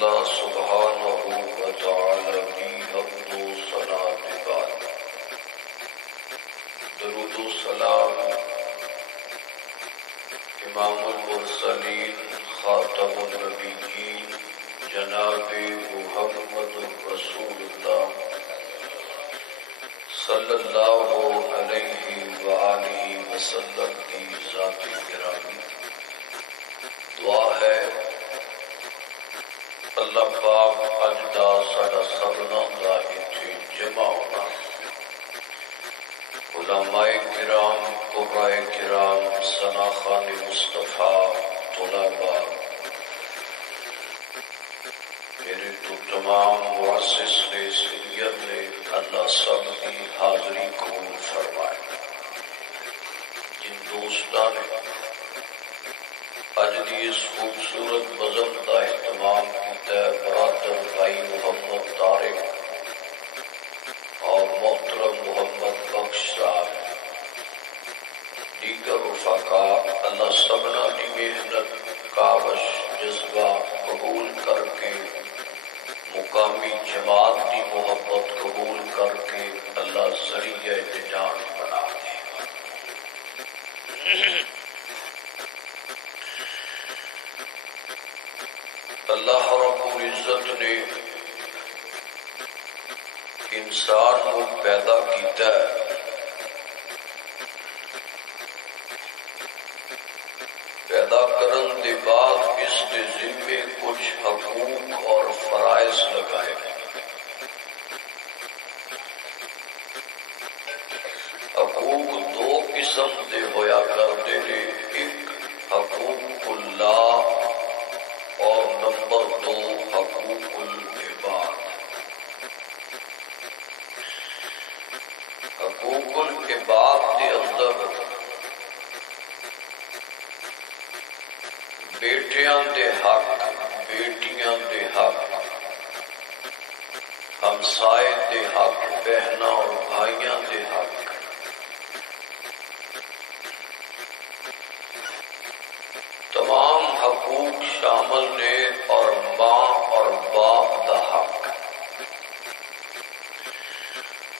اللہ سبحانہ و تعالی کی حمد و ثنا کے بعد درود و سلام امام المرسلین خاتم النبیین جناب محمد رسول اللہ صلی اللہ علیہ وآلہ وسلم کی ذات گرامی دعا ہے اللہ پاک اج دا ساڈا سبنا دا اتھے جمع ہونا علماء کرام قرائے کرام ثناخان مصطفیٰ طلباء میرے تو تمام مؤسس نے سنیت نے اللہ سب کی حاضری کو فرمائے جن دوستان نے اج دی اس خوبصورت بزم کا اہتمام کیا ہے برادر بھائی محمد طارق اور محترم محمد بخش صاحب دیگر رفقاء اللہ سبنا کی محنت کاوش جذبہ قبول کر کے مقامی جماعت کی محبت قبول کر کے اللہ ذریعہ نجات بنا دے اللہ رب العزت نے انسان کو پیدا کیتا ہے پیدا کرن دے بعد اس کے ذمے کچھ حقوق اور فرائض لگائے حقوق دو قسم دے ہویا کرتے ہیں ایک حقوق اللہ اور نمبر دو حقوق العباد حقوق العباد کے اندر بیٹیاں دے حق بیٹیاں دے حق ہمسائے دے حق بہناں اور بھائیاں دے حق تمام حقوق شامل نے اور ماں اور باپ دا حق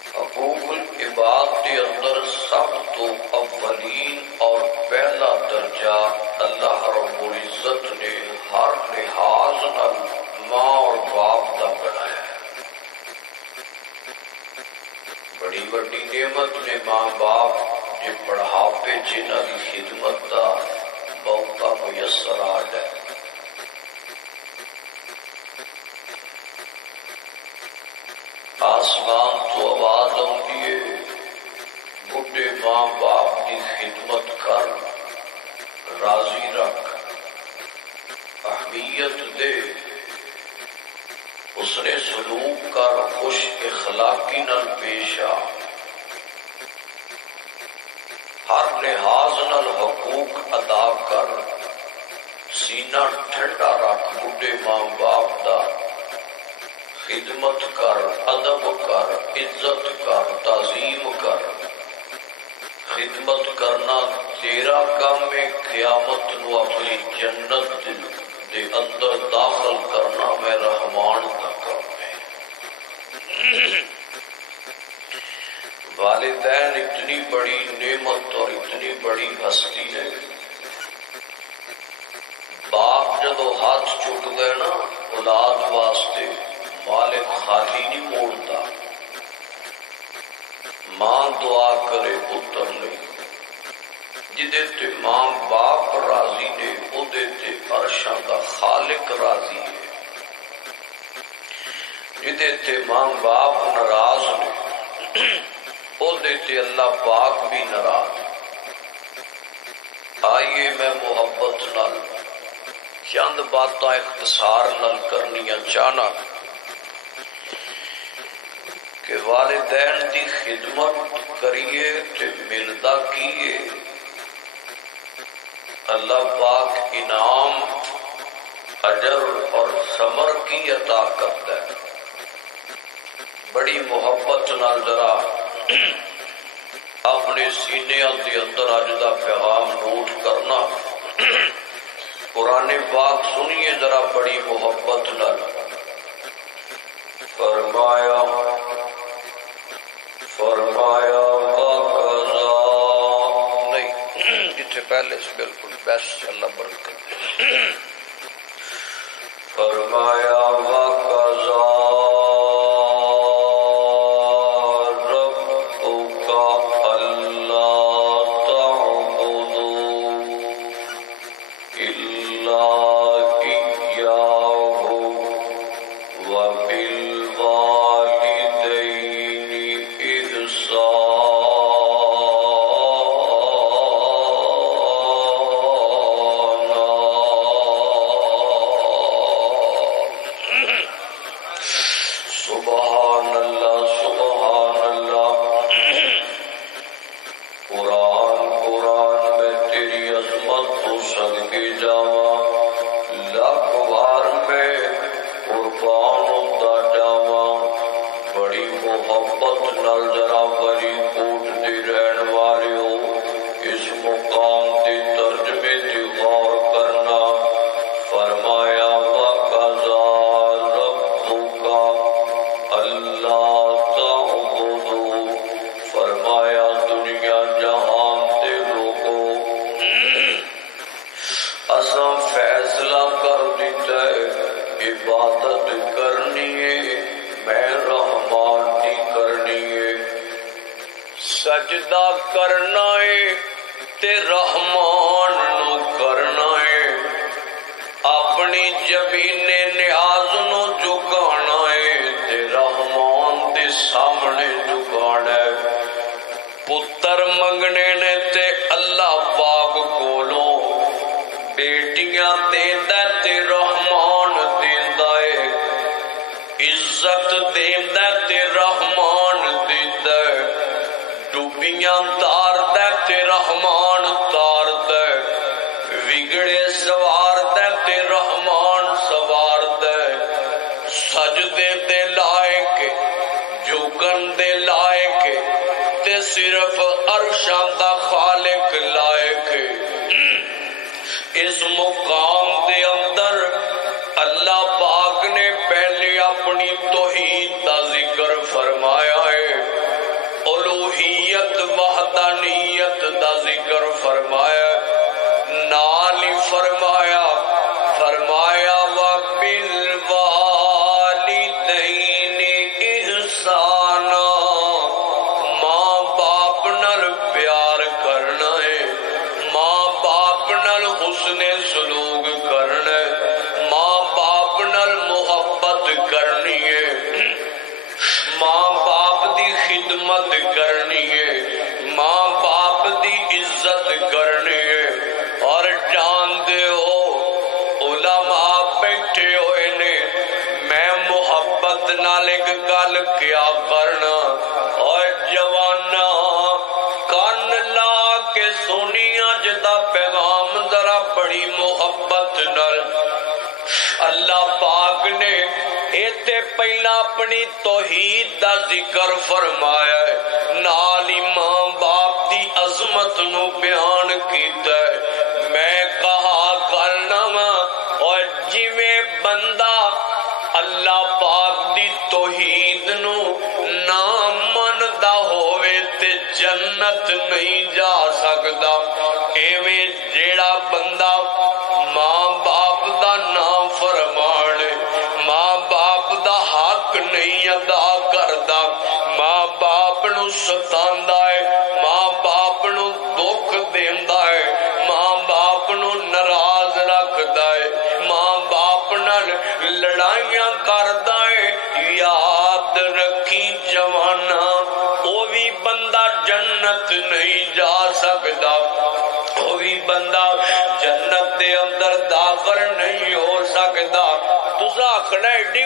حقوق العباد کے اندر سب تو اولین اور پہلا درجہ اللہ رب العزت نے ہر لحاظ نال ماں اور باپ دا بنایا ہے بڑی بڑی نعمت نے ماں باپ جو بڑھاپے جنہاں کی خدمت دا موقع میسر آ جائے آسمان تو آواز آتی ہے بڈھے ماں باپ کی خدمت کر راضی رکھ اہمیت دے اس نے سلوک کر خوش اخلاقی نال پیش آ ہر لحاظ نال حقوق ادا کر سینہ ٹھنڈا رکھ بڈھے ماں باپ دا خدمت کر ادب کر عزت کر تعظیم کر خدمت کرنا تیرا کام ہے قیامت نو اپنی جنت دے اندر داخل کرنا میں رحمان کا کام ہے والدین اتنی بڑی نعمت اور اتنی بڑی ہستی ہے باپ جدو ہاتھ چک دے نا اولاد واسطے مالک خالی نہیں موڑتا ماں دعا کرے پتر نہیں جدے تے ماں باپ راضی نے او دے تے عرشاں دا خالق راضی ہے جدے تے ماں باپ ناراض نے او دیتے اللہ پاک بھی ناراض آئیے میں محبت نال چند باتاں اختصار نال کرنیاں چاہنا کہ والدین دی خدمت کریے تے ملدا کیے اللہ پاک انعام اجر اور ثمر کی عطا کرتا ہے بڑی محبت نال ذرا اپنے سینے کے اندر اج دا پیغام نوٹ کرنا قرآن پاک سنیے ذرا بڑی محبت نال. فرمایا وَقَضَى نہیں جتنے پہلے سے بالکل بیسٹ اللہ برکت. فرمایا وَقَضَى سجدہ کرنا ہے تے رحمان نو کرنا ہے، اپنی جبین نیاز نو جھکانا ہے تے رحمان دے سامنے جھکانا ہے. پتر منگنے نے تے اللہ پاک کولو، بیٹیاں دیندا تے رحمان دیندا ہے، عزت دیندا تے رحمان دیندا ہے، ڈوبیاں تار دے تے رحمان تار دے، وگڑے سوار دے تے رحمان سوار دے، سجدے دے لائق جھکن دے لائق تے صرف عرشاں دا خالق لائق. اس مقام دے اندر اللہ پاک نے پہلے اپنی توحید دا ذکر فرمایا ہے، الوہیت وحدانیت دا ذکر فرمایا، نال ہی فرمایا وَبِالْوَالِدَيْنِ احسانا، ماں باپ نال پیار کرنا ہے، ماں باپ نال حسن سلوک کرنا ہے، ماں باپ نال محبت کرنی ہے، ماں باپ دی خدمت کرنی ہے، ماں باپ دی عزت کرنی ہے. اور جان دے ہو علماء بیٹھے ہوئے نے، میں محبت نال ایک گل کیا کرنا، اور جوانا کان لا کے سنیا جدا پیغام ذرا بڑی محبت نال. اللہ پاک نے ایتے پہلا اپنی توحید دا ذکر فرمایا ہے، نال ہی ماں باپ دی عظمت نو بیان کیتا ہے. میں کہا کرنا وا، اور جویں بندہ اللہ پاک دی توحید نو نہ مندا ہووے تے جنت نہیں جا سکدا، ایویں جیڑا بندہ ماں باپ دا نام فرمان، ماں باپ دا حق نہیں ادا کردا، ماں باپ نو ستاندا ہے، ماں باپ نو دکھ دیندا ہے، ماں باپ نو ناراض رکھدا ہے، ماں باپ نال لڑائیاں کردا ہے، یاد رکھی جوانا او بھی بندہ جنت نہیں جا سکدا، او بھی بندہ جنت دے اندر داخل نہیں ہو سکدا. تسا آخنا ایڈی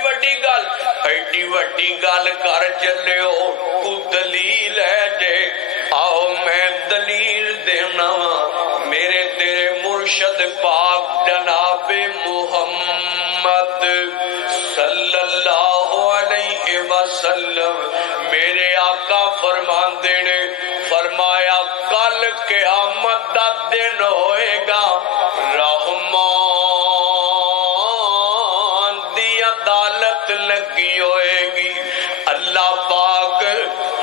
وڈی گل کر چلے ہو، کو دلیل ہے جے؟ آؤ میں دلیل دینا. میرے تیرے مرشد پاک جناب محمد صلی اللہ علیہ وسلم میرے آقا فرماندے نے، فرمایا کل قیامت دا دن ہوئے گا، رحمان عدالت لگی ہوئے گی. اللہ پاک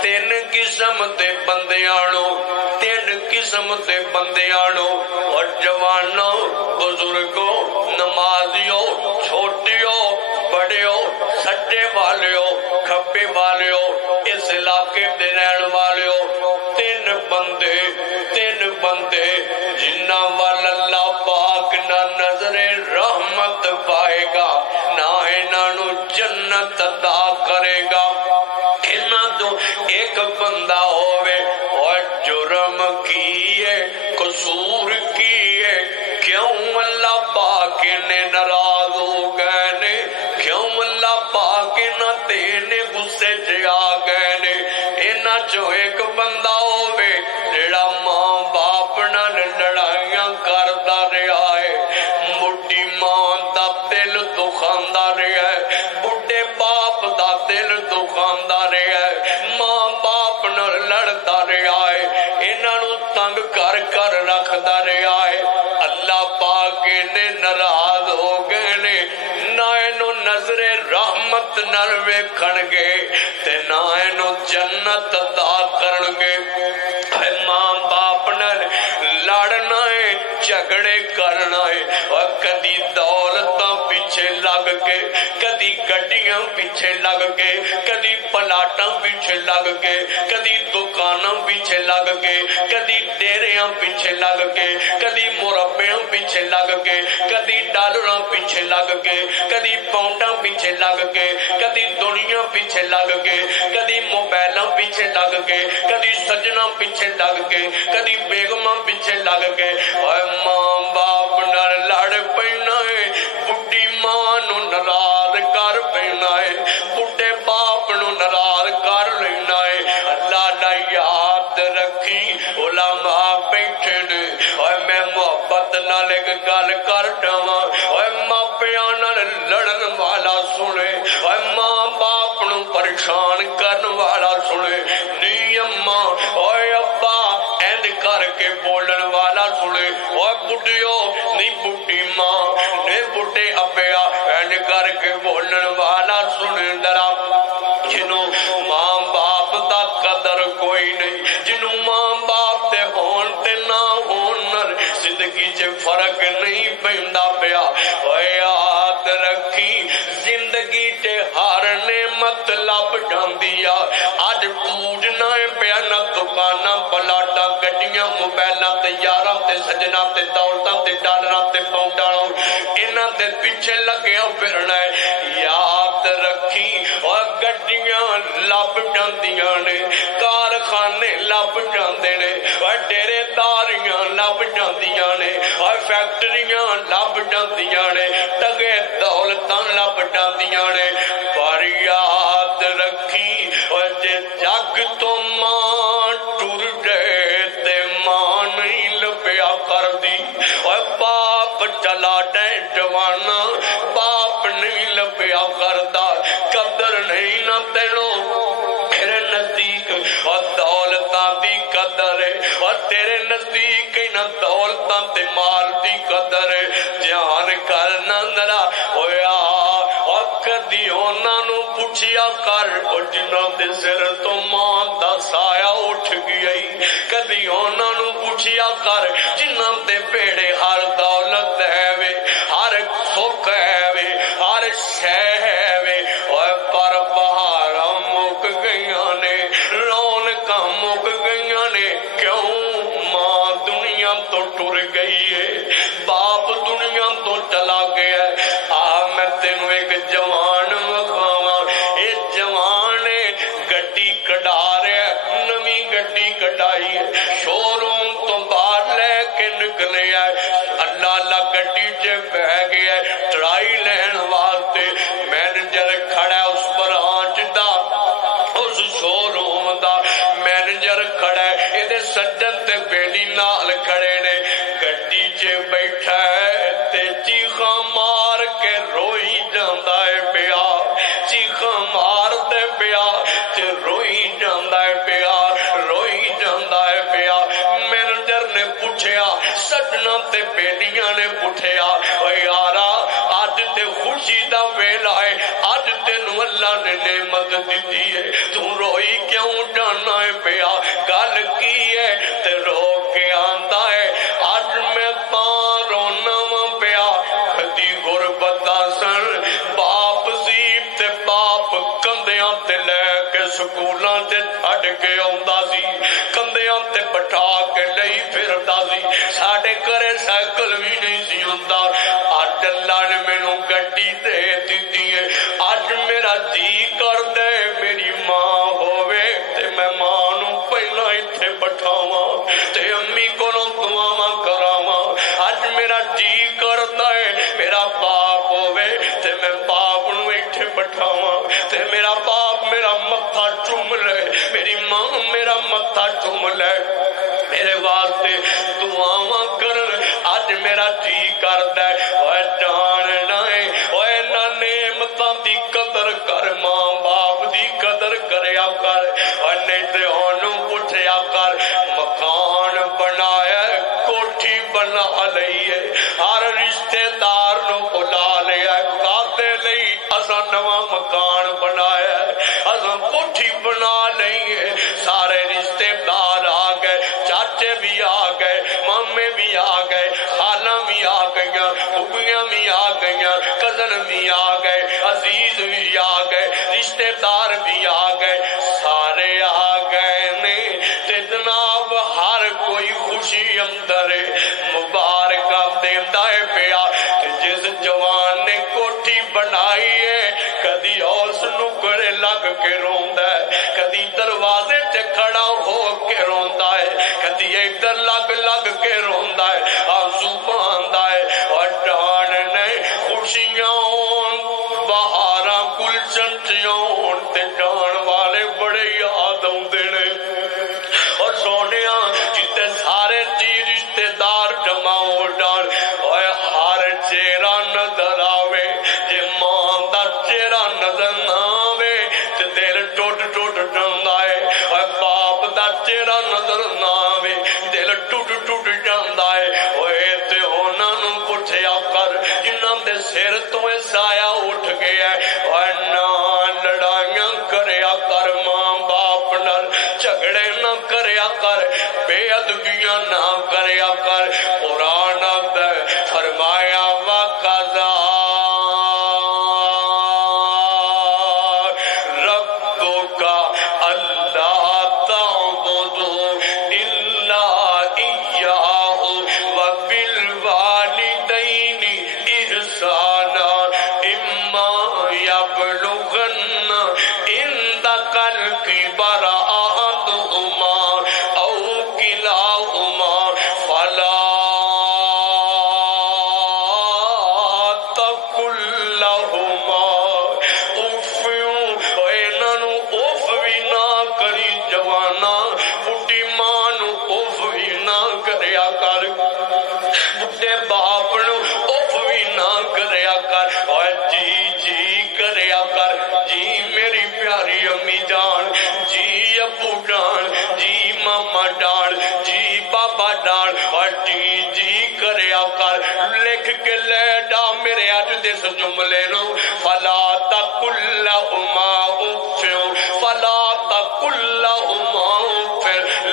تین قسم دے بندیاں تین قسم دے بندیاں اور جوانوں بزرگوں نمازیوں چھوٹیوں بڑیوں سجے والیوں کھبے والیوں اس علاقے دے رہن والیوں تین بندے جنہ وال اللہ پاک نہ نظر رحمت پائے گا نہ انہاں جنت عطا کرے گا. انہاں تو ایک بندہ ہوئے اور جرم کیے قصور کیے کیوں اللہ پاک نے ناراض ہو گئے نے کیوں اللہ پاک نہ تینے غصے چ آ گئے نے. انہاں چوں ایک بندہ ہوئے جڑا ماں باپ نال لڑائیاں کردا رہا ہے بڈھی ماں دا دل دکھاندا رہا ہے بڈھے باپ دا دل دکھاندا رہا ہے ماں باپ نال لڑدا رہا ہے انہاں نوں تنگ کر کر رکھدا رہا ہے. اللہ پاک نے ناراض ہو گئے نے نہ اینو نظر رحمت نال ویکھن گے تے نہ اینو جنت عطا کرن گے. ماں باپ نال لڑنا ہے جھگڑے کرنا ہے اور کدی دولتاں پیچھے لگ کے کدی گڈیاں پیچھے لگ کے کدی پلاٹاں پیچھے لگ کے کدی دکاناں پیچھے لگ کے کدی ڈیریاں پیچھے لگ کے کدی مربیاں پیچھے لگ کے کدی ڈالراں پیچھے لگ کے کدی پاؤنڈاں پیچھے لگ کے کدی دنیا پیچھے لگ کے کدی موبائلاں پیچھے لگ کے کدی سجنا پیچھے لگ کے کدی بیگماں پیچھے لگ کے اور ماں باپ نال لڑ پینا ہے بڈھی ماں نو ناراض کر پینا ہے بڈھے باپ نو ناراض کر لینا ہے. اللہ دا یاد رکھی علماء بیٹھے نے اور میں محبت نال ایک گل کر دواں اور ماپیاں نال لڑن والا سنے اور ماں باپ نو پریشان کرن والا سنے نی اماں اور ابا اینج کر کے بولن والا سنے اور بڈھیو نہیں بڈھی ماں نہیں بڈھے ابیا اینج کر کے بولن والا سنے. ذرا جنوں ماں باپ دا قدر کوئی نہیں جنوں ماں باپ تے ہون تے نہ ہون نال زندگی چ فرق نہیں پیندا پیا. اوے یاد رکھی زندگی تے ہر نعمت لب جاندی آ اج پوجنا پیا نہ دکاناں پلاٹاں گڈیاں موبائلاں تے یاراں تے سجنا تے دولتاں تے ڈالراں تے پاؤنڈاں انہاں دے پیچھے لگیا پھرنا ہے. یاد رکھی اور گڈیاں لب جاندیاں نے کارخانے لب جاندے نے اور ڈیرے داریاں لب جاندیاں نے اور فیکٹریاں لب جاندیاں نے ٹگے دولتاں لب جاندیاں نے. پر یاد رکھی اور جے جگ تو ماں ٹر گئے تے ماں نہیں لبیا کر دی اور باپ چلا ڈے جوانا باپ نہیں لبیا کردا قدر نہیں نہ تینوں تیرے نزدیک اور دولتاں دی قدر ہے اور تیرے نزدیک نہ دولتاں تے مال دی قدر ہے. دھیان کرنا ذرا ہویا اور کدی انہاں نوں پوچھیا کر اور جنہاں دے سر تو ماں دا سایہ اٹھ گئی کدی انہاں نوں پوچھیا کر جنہاں دے پیڑے ہر دولت ہے وے ہر سکھ ہے وے ہر شے ہے وے اور پر بہاراں مک گئیاں نے رونقاں مک گئیاں نے کیوں ماں دنیا تو ٹر گئی ہے باپ دنیا تو چلا گیا ہے. میں تینوں ایک جوان وکھاواں اے جوان گڈی کڈا رہا نویں گڈی کڈائی شو روم تو باہر لے کے نکلے اللہ اللہ گڈی چ بہ گیا ٹرائی لین واسطے مینیجر کھڑا اس branch the us show room the manager کھڑا ہے یہ سجن تے بیلی نال کھڑے نے گڈی چ بیٹھا ہے تے چیخاں مار کے روئی جاندا ہے پیا چیخاں مار دے پیا تے روئی جاندا ہے پیا روئی جاندا ہے پیا. مینیجر نے پوچھیا سجنا تے بیلیاں نے پوچھیا او یارا اج تے خوشی دا ویلا ہے دیتی ہے تو روئی کیوں جانا ہے پیا گل کی ہے تے رو کے آندا ہے اج میں رونا وا پیا کدی غربت سن باپ سی تے باپ کندیاں تے لے کے سکولاں تے چھڈ کے آوندا سی کندیاں تے بٹھا کے لئی پھردا سی ساڈے گھرے سائیکل بھی نہیں سی ہوندا اج اللہ نے مینوں گڈی دے دتی ہے اج میرا جی کردا ہے میری ماں ہووے تے میں ماں نوں پہلا ایتھے بٹھاواں تے امی کولوں دعاواں کراواں اج میرا جی کردا ہے میرا باپ ہووے تے میں باپ نوں ایتھے بٹھاواں تے میرا باپ میرا متھا چوم لے میری ماں میرا متھا چوم لے میرے واسطے دعاواں کرن اج میرا جی کردا ہے اوے جاننا ہے اوے نہ نعمتاں دی قدر کر ماں باپ دی قدر کریا کر اور نہیں تے اونوں پوچھیا کر مکان بنایا کوٹھی بنا لئی ہے ہر رشتے دار نوں بلا لیا کاتے لئی اساں نواں مکان بنایا اساں کوٹھی بنا لئی ہے سارے رشتے دار آ گئے چاچے بھی آ گئے مامے بھی آ گئے خالہ بھی آ گئیاں پھوپھیاں بھی آ گئیاں کزن بھی آ گئے عزیز بھی آ گئے رشتے دار بھی آ گئے سارے آ گئے نے تے جناب ہر کوئی خوشی اندر مبارکہ دیندا ہے پیا کہ جس جوان نے کوٹھی بنائی ہے کدی اس نکڑے لگ کے روندا ہے کدی دروازے تے کھڑا ہو کے روندا ہے کدی ادھر لگ لگ کے روندا ہے آنسو بہاندا ہے اور ڈان نے خوشیاں بہاراں گلشن چون تے ڈان والے بڑے یاد آوندے نے اور سونیا جتے سارے جی رشتے دار جمع ہو ڈان اوے ہر چہرہ نظر آوے جے ماں دا چہرہ نظر نہ آوے تے دل ٹوٹ ٹوٹ جاندا ہے اور باپ دا چہرہ نظر نہ آوے دل ٹوٹ ٹوٹ جاندا ہے اوے تے انہاں نوں پوچھیا کر جنہاں دے سر تو سایہ اٹھ گیا ہے اور نہ لڑائیاں کریا کر ماں باپ نال جھگڑے نہ کریا کر بے ادبیاں نہ کریا کر قرآن دے فرمایا وقضا ربک اللہ تعبدوا الا ایاہ وبالوالدین احسانا اما یبلغن عندک الکبر احدہما او کلاہما فلا تقل لہما اف انہاں نوں اف بھی نہ کری جوانا بڈھی ماں نوں اف بھی نہ کریا کر بڈھے باپ نوں اف بھی نہ کریا کر اور جی جی کریا کر جی میری پیاری امی جان جی ابو جان جی ماما جان جی بابا جان اور جی جی کریا کر لکھ کے لے جا میرے اج دس جملے نو فلا تقل لہما اف فلا تقل لہما اف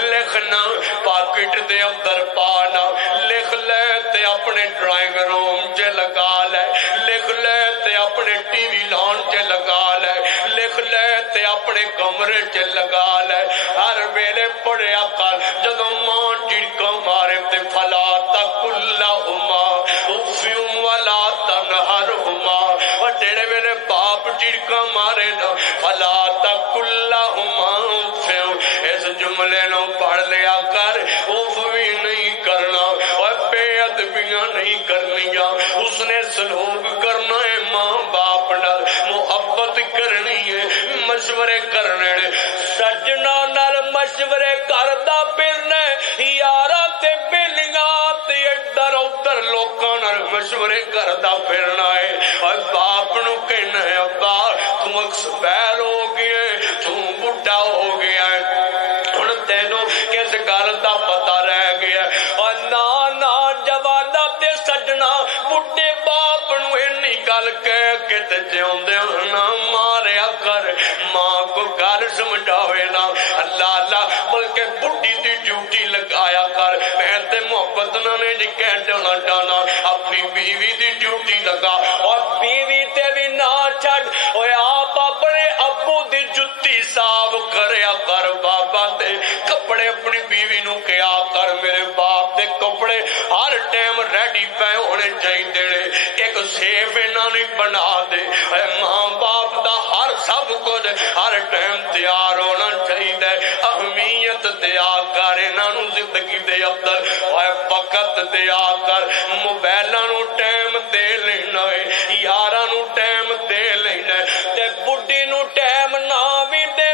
لکھنا پاکٹ دے اندر پانا لکھ لے تے اپنے ڈرائنگ روم چ لگا لے لکھ لے تے اپنے ٹی وی لان چ لگا لے لکھ لے تے اپنے کمرے چ لگا لے ہر ویلے پڑھیا کر جدوں ماں جھڑکا مارے تے فلا تقل لہما اف ولا تنہرہما اور جڑے ویلے باپ جھڑکا مارے نا فلا تقل لہما اف اس جملے نو پڑھ لیا کر اف بھی نہیں کرنا اور بے ادبیاں نہیں کرنیاں اس نے سلوک کرنا ہے ماں باپ نال محبت کرنی ہے مشورے کرنے سجنا نال مشورے کردا پھرنا یارا تے بیلیاں تے ادھر ادھر لوکاں نال مشورے کردا پھرنا ہے اور باپ نو کہنا ہے ابا تو ایکسپائر ہو گیا تو بڈھا ہو گیا ہے ہن تینوں کس گل دا پتہ رہ گیا اور نہ جوانا تے سجنا بڈھے باپ نو اینی گل کہہ کے تے جیوندے نہ ماریا کر ماں سمجھاوے نا اللہ اللہ بلکہ بڈھی دی ڈیوٹی لگایا کر میں تے محبت نہ نے جی کہہ ڈانا ڈانا اپنی بیوی دی ڈیوٹی لگا اور بیوی تے بھی نہ چھڈ اوے آپ اپنے ابو دی جتی صاف کریا کر بابا دے کپڑے اپنی بیوی نو کیا کر میرے باپ دے کپڑے ہر ٹائم ریڈی پے ہونے چاہیے ایک سیف انہاں نے بنا دے اے ماں باپ دا ہر سب کچھ ہر ٹائم تیار ہونا چاہیے اہمیت دیا کر انہاں نو زندگی دے اندر اے وقت دیا کر موبائلاں نو ٹائم دے لینا ہے یاراں نو ٹائم دے لینا تے بڈھی نو ٹائم نہ بھی دے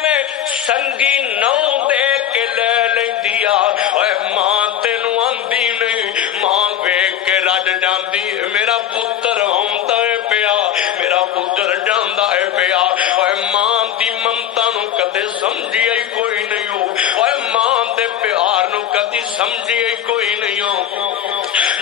سنگی نو دے کے لے لیندی اے ماں تینوں آندی نہیں ماں ویکھ کے رج جاندی میرا پتر آوندا ہے پیا میرا پتر جاندا ہے پیا اے ماں دی ممتا نو کدے سمجھی کوئی نہیں ہو اے ماں دے پیار نو کدی سمجھی کوئی نہیں ہو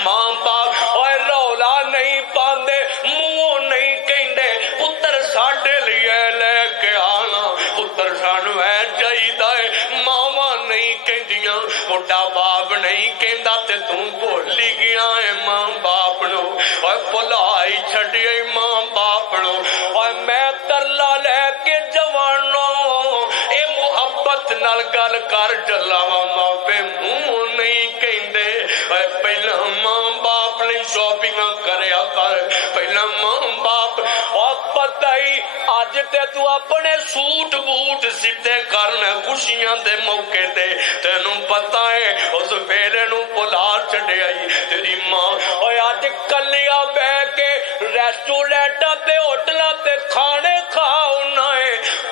ماں باپ اے رولا نہیں پاندے منہ نہیں کہندے پتر ساڈے لیے لے کے آنا پتر سانو اے چاہیے ماواں نہیں کہندیاں بڑا باپ نہیں کہندا تے توں بھولی گیا ہے ماں باپ نو اے بھلائی چھڈی ماں باپ نو اے میں ترلا لے کے جوانوں اے محبت نال گل کر چلاواں ماپے منہ نہیں کہندے اے پہلا ماں باپ نے شاپنگ کریا کر پہلا ماں باپ اور پتہ ہی اج تے تو اپنے سوٹ بوٹ سیتے کرنا خوشیاں دے موقع تے تینوں پتہ ہے اس ویلے نو بلا چھڈے آئی تیری ماں اوے اج کلیا بہ کے ریسٹورینٹاں تے ہوٹلاں تے کھانے کھاؤنا ہے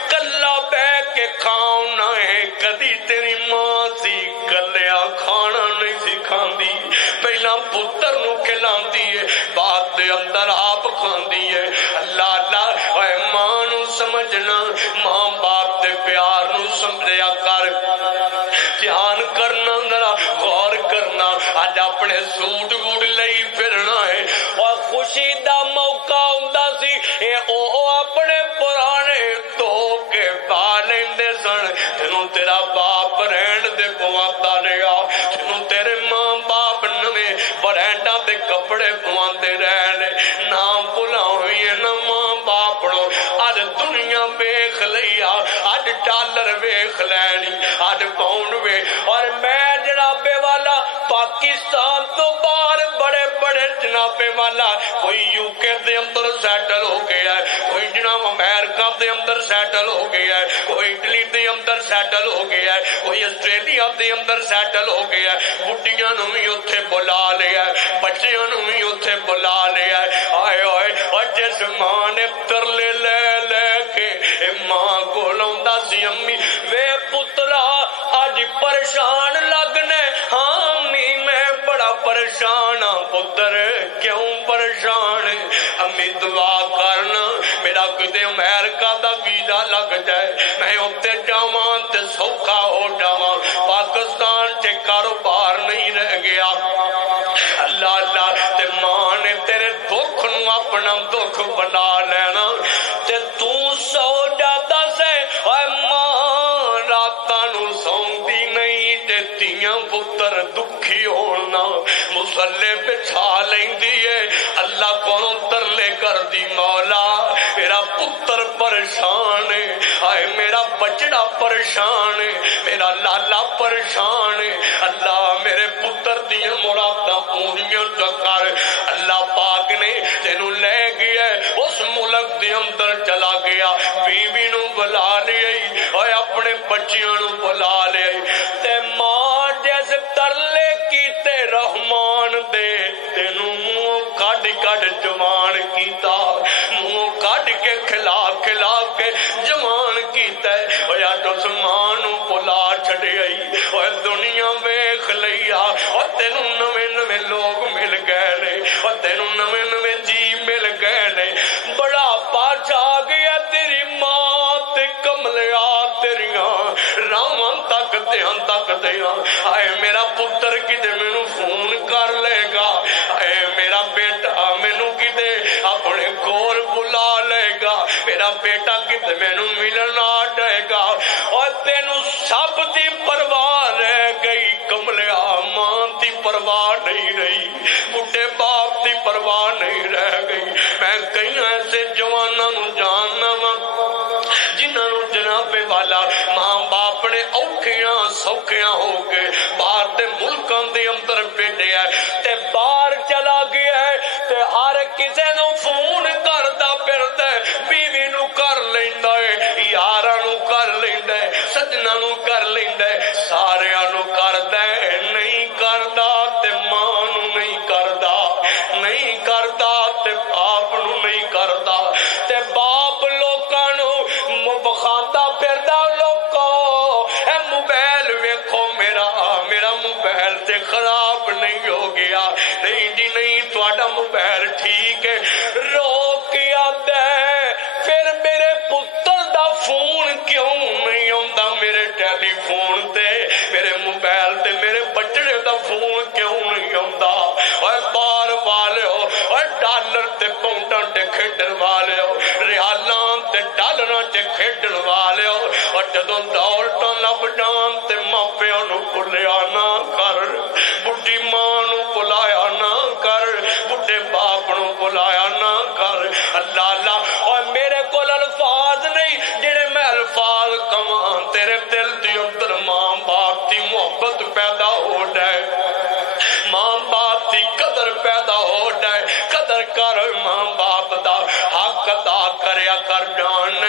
کلا بہ کے کھاؤنا ہے کدی تیری ماں سی کلیا کھانا نہیں سکھاندی پہلا پتر نو کھلاندی ہے بعد دے اندر آپ کھاندی ہے اللہ اللہ اے ماں نو سمجھنا ماں باپ دے پیار نو سمجھیا کر دھیان کرنا ذرا غور کرنا اج اپنے سوٹ بوٹ لئی پھرنا ہے اور خوشی دا موقع ہوندا سی اے او اپنے پرانے تو کے پا لیندے سن تینوں تیرا باپ رہن دے پواتا رہیا تینوں تیرے ماں باپ نویں برینڈاں دے کپڑے پواندے رہنے نام بھلاویں نہ ماں باپ نو اج دنیا ویکھ لیا اج ڈالر ویکھ لینی اج پاؤنڈ وے اور میں جنابے والا پاکستان تو باہر بڑے بڑے جنابے والا کوئی یو کے دے اندر سیٹل ہو گیا ہے کوئی جناب امریکہ دے اندر سیٹل ہو گیا ہے کوئی اٹلی دے اندر سیٹل ہو گیا ہے کوئی آسٹریلیا دے اندر سیٹل ہو گیا ہے بڈیاں نو بھی اوتھے بلا لیا ہے بچیاں نو بھی اوتھے بلا لیا ہے آئے آئے اور جس ماں نے ترلے لے لے کے ماں کو لوندا سی امی وے پترا اج پریشان لگنے ہاں امی میں بڑا پریشان ہاں پتر کیوں پریشان امی دعا کرنا میرا کتے امریکہ دا ویزا لگ جائے میں اتنے جاواں تے سوکھا ہو جاواں پاکستان تے کاروبار نہیں رہ گیا اللہ اللہ تے ماں نے تیرے دکھ نو اپنا دکھ بنا لینا تے تو سو جاتا سے اے ماں راتاں نو سوندی نہیں تے تیاں پتر دکھی ہونا مسلے بچھا لیندی ہے اللہ کو ترلے کر دی مولا میرا پتر پریشان ہے آئے میرا بچڑا پریشان ہے میرا لالا پریشان ہے اللہ میرے پتر دی مراداں پوریاں کر اللہ پاک نے تینوں لے گیا اس ملک دے اندر چلا گیا بیوی نو بلا لئی اور اپنے بچیاں نو بلا لئی تے ماں جیسے ترلے کیتے رحمان دے تینوں منہ کڈ کڈ جوان کیتا منہ کڈ کے کھلا کھلا کے جوان کیتا اور اس ماں نو بلا چھڈی آئی اور دنیا ویکھ لیا اور تینوں نویں نویں لوگ مل گئے نے اور تینوں نویں نویں جی مل گئے نے بڑا پاچ آ گیا تیری ماں تے کملیا تیریاں راواں تک دیاں آئے میرا پتر کدے مینوں فون کر لے گا اے میرا بیٹا مینوں کدے اپنے کول بلا لے گا میرا بیٹا کدے مینوں ملن آ جائے گا میں کئی ایسے جوانوں جاننا وا جنہوں جناب والا ماں باپ نے اوکھیاں سوکھیاں ہو کے باہر دے ملکاں دے اندر بھیجیا تے باہر چلا گیا ہے تے ہر کسے نو فون کردا پھردا ہے بیوی نو کر لیندا ہے یاراں نو کر لیندا ہے سجنا نو کر لیندا ہے ساریاں نو کردا ہے نہیں کردا تے ماں نو نہیں کردا نہیں کردا تے باپ نو نہیں کردا تے باپ لوکاں نو بخاندا پھردا لوکو اے موبائل ویکھو میرا موبائل تے خراب نہیں ہو گیا نہیں جی نہیں تہاڈا موبائل ٹھیک ہے رو کے آندا ہے پھر میرے پتر دا فون کیوں نہیں آندا میرے ٹیلی فون تے میرے موبائل تے میرے بچڑے دا فون کیوں نہیں آندا اوے بار والو اوے ڈالر تے پاؤنڈاں تے کھیڈن والو ریالاں تے ڈالراں تے کھیڈن والو اور جدوں دولتاں لب جان تے ماپیاں نو بھلیا نہ کر بڈھی ماں نو بلایا نہ کر بڈھے باپ نو بلایا نہ کر اللہ اللہ اور میرے کول الفاظ نہیں جڑے میں الفاظ کواں تیرے دل دے اندر ماں باپ دی محبت پیدا ہو جائے ماں باپ دی قدر پیدا ہو جائے قدر کر ماں باپ دا حق ادا کریا کر جان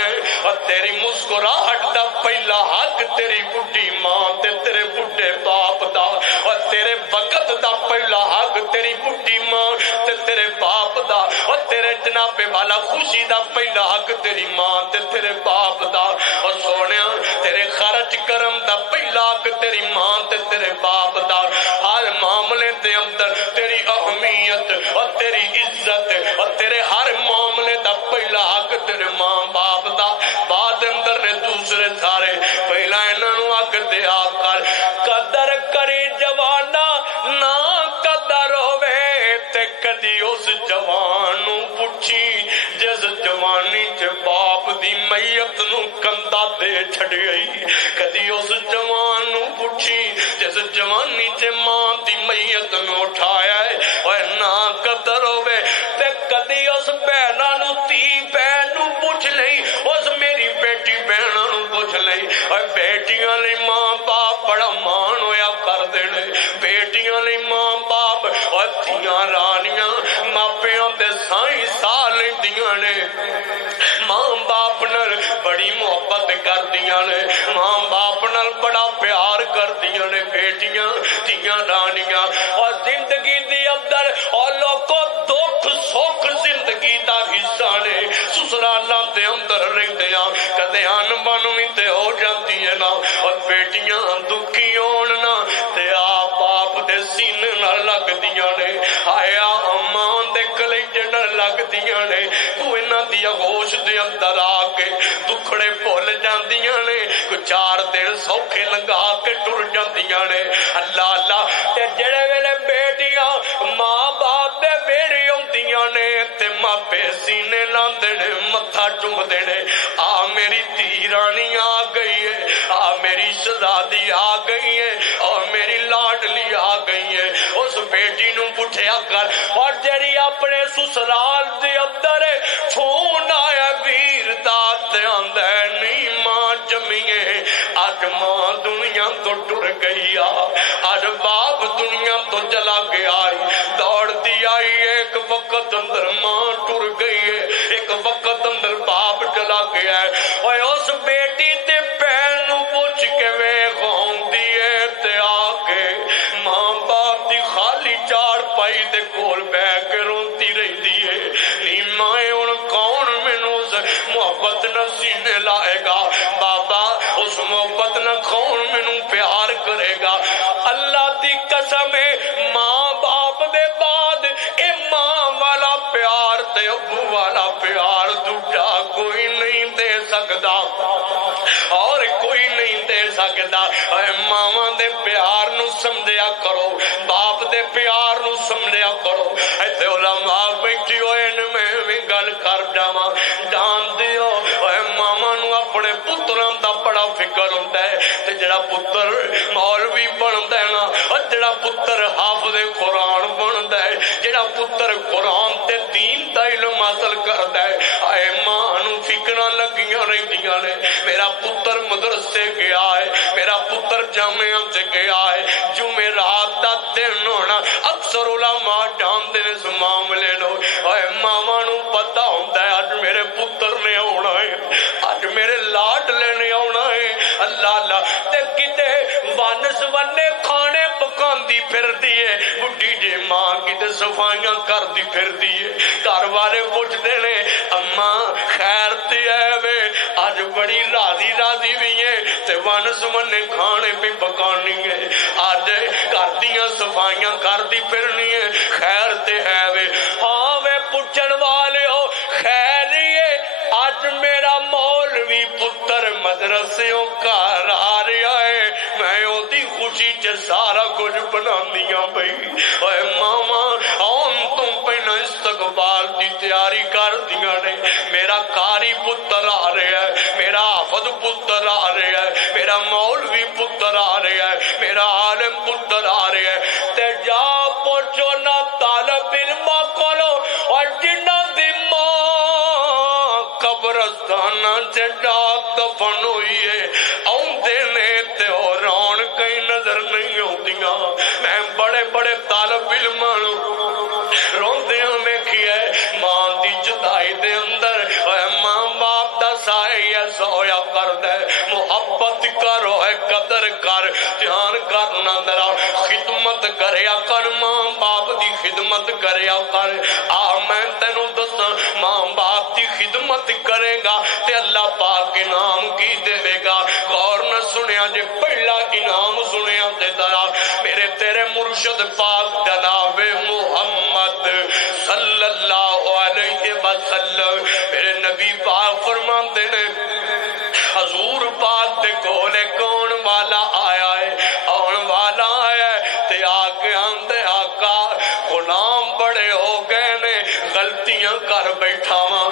اور تیری مسکراہٹ دا پہلا حق تیری بڈھی ماں تے تیرے بڈھے باپ دا اور تیرے وقت دا پہلا حق تیری بڈھی ماں تے تیرے باپ دا اور تیرے جناب والا خوشی دا پہلا حق تیری ماں تے تیرے باپ دا اور سونیا تیرے خرچ کرم دا پہلا حق تیری ماں تے تیرے باپ دا ہر معاملے دے اندر تیری اہمیت اور تیری عزت اور تیرے ہر معاملے دا پہلا حق تیرے ماں باپ دا بعد اندر نے دوسرے سارے پہلا انہاں نو حق دیا کر قدر کری جوانا نہ قدر ہوے تے کدی اس جوان نو پوچھی جس جوانی چ باپ دی میت نو کندا دے چھڈ گئی کدی اس جوان نو پوچھی جس جوانی چ ماں دی میت نو اٹھایا ہے اوے نہ قدر ہوے تے کدی اس بہنا نو تی بہن نو پوچھ لئی اس میری بیٹی بہنا نو پوچھ لئی اوے بیٹیاں لئی ماں باپ بڑا مان ہویا کر دینے بیٹیاں لئی ماں باپ اور تیاں رانیاں ماپیاں دے سائیں سال لیندیاں نے ماں باپ نال بڑی محبت کر دیاں نے ماں باپ نال بڑا پیار کر دیاں نے بیٹیاں تیاں رانیاں اور زندگی دی اندر اور لوگوں دکھ سکھ زندگی دا حصہ نے سسرالاں دے اندر رہندیاں کدے ان بن وی تے ہو جاندی ہے نا اور بیٹیاں دکھی ہون نا تے آپ باپ دے سینے نال لگ دیاں نے آیا ماں دے کلیجے نال لگ دیاں نے کوئی انہاں دی گوش دے اندر آ کے دکھڑے بھول جاندیاں نے کوئی 4 دن سوکھے لنگا کے ٹر جاندیاں نے اللہ اللہ تے جڑے ویلے بیٹیاں ماں باپ دے بیڑے ہوندیاں نے تے ماپے سینے لاندے نے متھا چومدے نے آ میری دھی رانی آ گئی ہے آ میری شہزادی آ گئی ہے اور میری لاڈلی آ گئی ہے اس بیٹی نو پٹھیا کر اور جڑی اپنے سسرال دے اندر فون آیا ویر دا تے آندا نہیں ماں جمیے اج ماں دنیا تو ٹر گئی اج باپ دنیا تو چلا گیا دوڑ دی آئی ایک وقت اندر ماں ٹر گئی ہے ایک وقت اندر باپ چلا گیا ہے اور اس بیٹی تے بہن نو پوچھ کے ویکھ ہوندی ہے تے آ کے ماں باپ دی خالی چار پائی دے کول بیٹھ کے روندی رہندی ہے نی ماں ہن کون مینوں محبت نہ سینے لائے گا بابا اس محبت نہ کون مینوں پیار کرے گا اللہ دی قسم ہے ماں باپ دے بعد اے ماں والا پیار تے ابو والا پیار دوجا کوئی نہیں دے سکدا اور کوئی نہیں دے سکدا اے ماواں دے پیار نو سمجھیا کرو باپ دے پیار نو سمجھیا کرو ایتھے علماء بیٹھے ہوئے نے میں بھی گل کر جاواں جان دیو اے ماواں نو اپنے پتراں دا بڑا فکر ہوندا ہے تے جڑا پتر مولوی بندا ہے نا اور جڑا پتر حافظ قرآن بندا ہے جڑا پتر قرآن تے دین دا علم حاصل کرتا ہے. آئے ماں نو فکراں لگیاں رہندیاں نے میرا پتر مدرسے گیا ہے, میرا پتر جامعہ سے گیا ہے. جمعرات دا دن ہونا اکثر علماء جانتے نے اس معاملے نو. آئے ماواں نو پتہ ہوندا ہے اج میرے پتر نے آنا ہے, اج میرے لاڈلے نے آنا ہے. اللہ اللہ تے کتے وانس ونے کھانے پکاندی پھردی ہے, بڈھی جی ماں کتے صفائیاں کردی پھردی ہے. گھر والے پوچھتے نے اما خیر تے ہے وے اج بڑی راضی راضی بھی ہے تے وانس ونے کھانے پہ پکانی ہے, اج گھر دیاں صفائیاں کردی پھرنی ہے, خیر تے ہے وے. ہاں وے پوچھن والے ہو خیر ہے اج میرا مولوی پتر مدرسوں گھر آ رہا ہے, میں اودی خوشی چ سارا کچھ بناندیاں پئی. اے ماما آن تم پہنا استقبال دی تیاری کر دیاں نے. میرا قاری پتر آ رہا ہے, میرا حافظ پتر آ رہا ہے, میرا مولوی پتر آ رہا ہے, میرا عالم پتر آ رہا ہے. تے جا پہنچو نہ طالب علم کولو اور جنہ دی قبرستان سے ڈاک دفن ہوئی ہے آندے نے تے او رون کئی نظر نہیں آندیاں. میں بڑے بڑے طالب علماں روندیاں ویکھیا ہے ماں دی جدائی دے اندر. اے ماں باپ دا سایہ ایسا ہویا کردا ہے, محبت کرو اے قدر کر, دھیان کرنا ذرا خدمت کریا کر, ماں باپ دی خدمت کریا کر. آ میں تینوں دساں ماں باپ دی خدمت کرے گا تے اللہ پاک انعام کی دے گا. غور نہ سنیا جے پہلا انعام سنیا تے ذرا میرے تیرے مرشد پاک جناب محمد صلی اللہ علیہ وسلم میرے نبی پاک فرماتے نے حضور پاک دے کولے کون والا آیا ہے, آن والا آیا ہے تے آ کے آندے آقا غلام بڑے ہو گئے نے غلطیاں کر بیٹھا وا,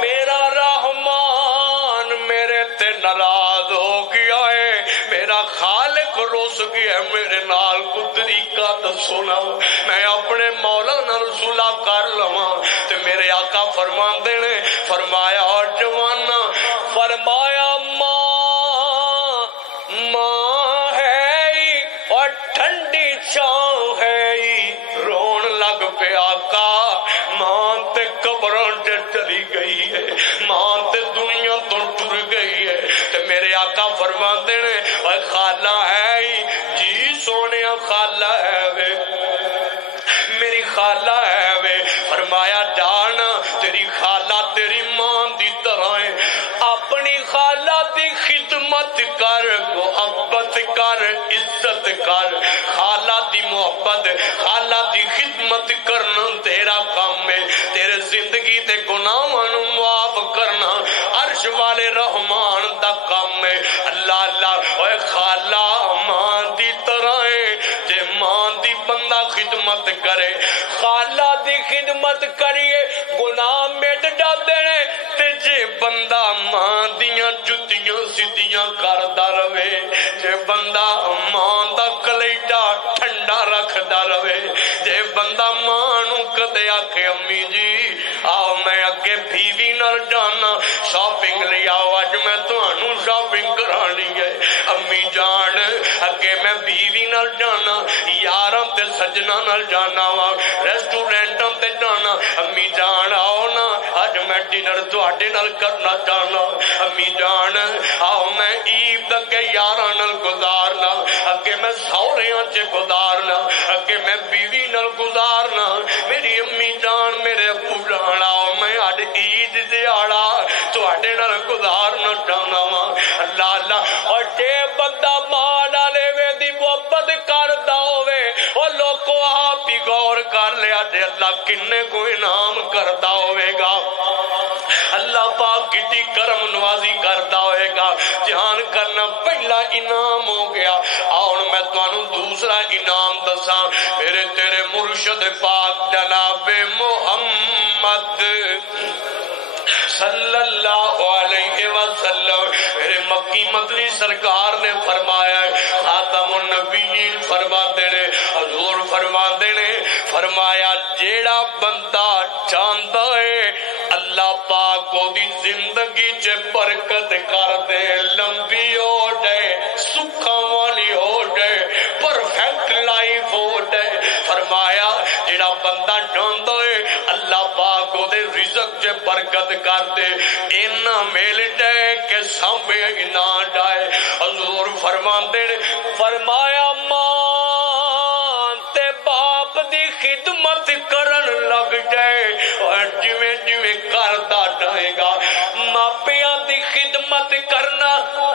میرا رحمان میرے تے ناراض ہو گیا ہے, میرا خالق روس گیا ہے, میرے نال کو طریقہ دسو نا میں اپنے مولا نال صلح کر لواں. تے میرے آقا فرماندے نے فرمایا اور جوانا فرمایا ماں ماں ہے اور ٹھنڈی چھاؤں ہے, رون لگ پہ آقا ماں تے قبروں تے چلی گئی ہے, ماں تے دنیا تو ٹر گئی ہے. تے میرے آقا فرماندے نے اے خالہ ہے جی سونے خالہ ہے وے میری خالہ ہے وے. فرمایا جان تیری خالہ تیری ماں دی طرح ہے, اپنی خالہ دی خدمت کر, محبت کر, عزت کر. خالہ دی محبت خالہ دی خدمت کرنا تیرا کام ہے, تیرے زندگی تے گناہاں نو معاف کرنا عرش والے رحمان دا کام ہے. اللہ اللہ اے خالہ ماں دی طرح ہے, تے ماں دی بندہ خدمت کرے, خالہ دی خدمت کریے گناہ مٹ جاندے نے. تے جے بندہ ماں دیاں جتیاں سیدھیاں کردا رہے, جے بندہ ماں دا کلیجا ٹھنڈا رکھدا رہے, جے بندہ ماں نو کدے آکھے امی جی آؤ میں اگے بیوی نال جانا شاپنگ لے آؤ, اج میں تانوں شاپنگ کرانی ہے. امی جان اگے میں بیوی نال جانا, یاراں تے سجنا نال جانا وا, ریسٹورینٹاں تے جانا. امی جان آؤ نا اج میں ڈنر تواڈے نال کرنا چاہنا. امی جان آؤ میں عید اگے یاراں نال گزارنا, اگے میں سہریاں چ گزارنا, اگے میں بیوی نال گزارنا. میری امی جان میرے ابو جان آؤ میں اج عید دیہڑا تواڈے نال گزارنا چاہنا وا. اللہ اللہ اور جے بندہ ماں نالے وے دی محبت کردا ہوے او لوکو آپ ہی غور کر لیا جے اللہ کنے کو انعام کردا ہوے گا. اللہ پاک کتنی کرم نوازی کردا ہوئے گا. دھیان کرنا پہلا انعام ہو گیا. آؤ میں تانوں دوسرا انعام دساں. میرے تیرے مرشد پاک جناب محمد صلی اللہ علیہ وسلم میرے مکی مدنی سرکار نے فرمایا, خاتم النبیین فرماتے نے, حضور فرماتے نے فرمایا جیڑا بندہ چاہتا ہے اللہ پاک دی زندگی چ برکت کر دے، لمبی ہو جائے، سکھاں والی ہو جائے، پرفیکٹ لائف ہو جائے۔ فرمایا جڑا بندہ چاہندا ہے اللہ پاک دے رزق چ برکت کر دے، اینا مل جائے کہ سامنے ہی نہ جائے۔ حضور فرماندے نے فرمایا ماں تے باپ دی خدمت کرن لگ جائے، اور جویں جویں کردا جائے گا ماپیاں دی خدمت کرنا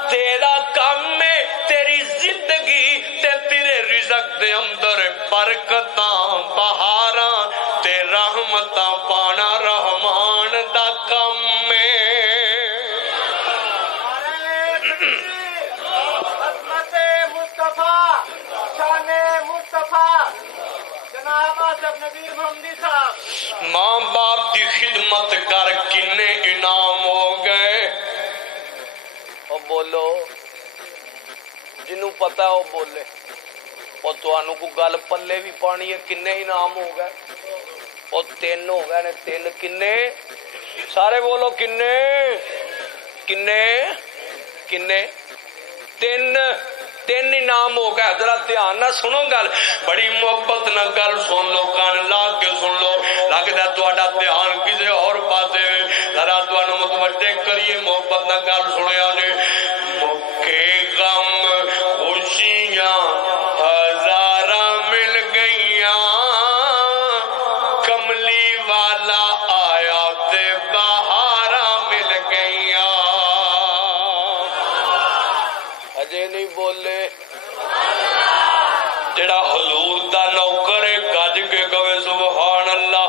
تیرا کام ہے، تیری زندگی تے تیرے رزق دے اندر برکتاں بہاراں تے رحمتاں پانا رحمان دا کام ہے۔ ماں باپ کی خدمت کر کنے انعام ہو گئے؟ اور بولو جنوں پتا وہ بولے، اور تانوں کو گل پلے بھی پانی ہے، کنے انعام ہو گئے؟ اور 3 ہو گئے نے۔ 3 کنے؟ سارے بولو کنے کنے کنے؟ 3 انعام ہو گئے۔ ذرا دھیان نہ سنو گل، بڑی محبت نہ گل سن لو، کان لا کے سن لو، لگتا تہاڈا دھیان کسی اور پاسے، ذرا تانوں متوجہ کریے، محبت نہ گل سنیا نے۔ مکے غم خوشیاں ہزاراں مل گئیاں، کملی والا آیا تے بہاراں مل گئیاں۔ اجے نہیں بولے؟ جڑا حضور دا نوکر ہے گج کے کہے سبحان اللہ،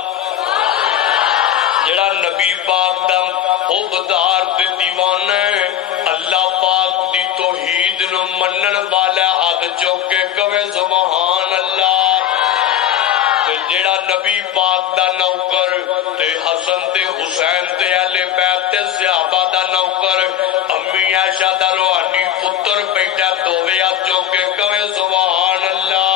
جڑا نبی پاک دا حبدار تے دیوانہ ہے، اللہ پاک دی توحید نو منن والا ہاتھ چوک کے کہے سبحان اللہ، تے جڑا نبی پاک دا نوکر تے حسن تے حسین تے اہل بیت تے صحابہ دا نوکر، امی عائشہ دا روحانی پتر بیٹا دووے ہاتھ چوک کے کہے سبحان اللہ۔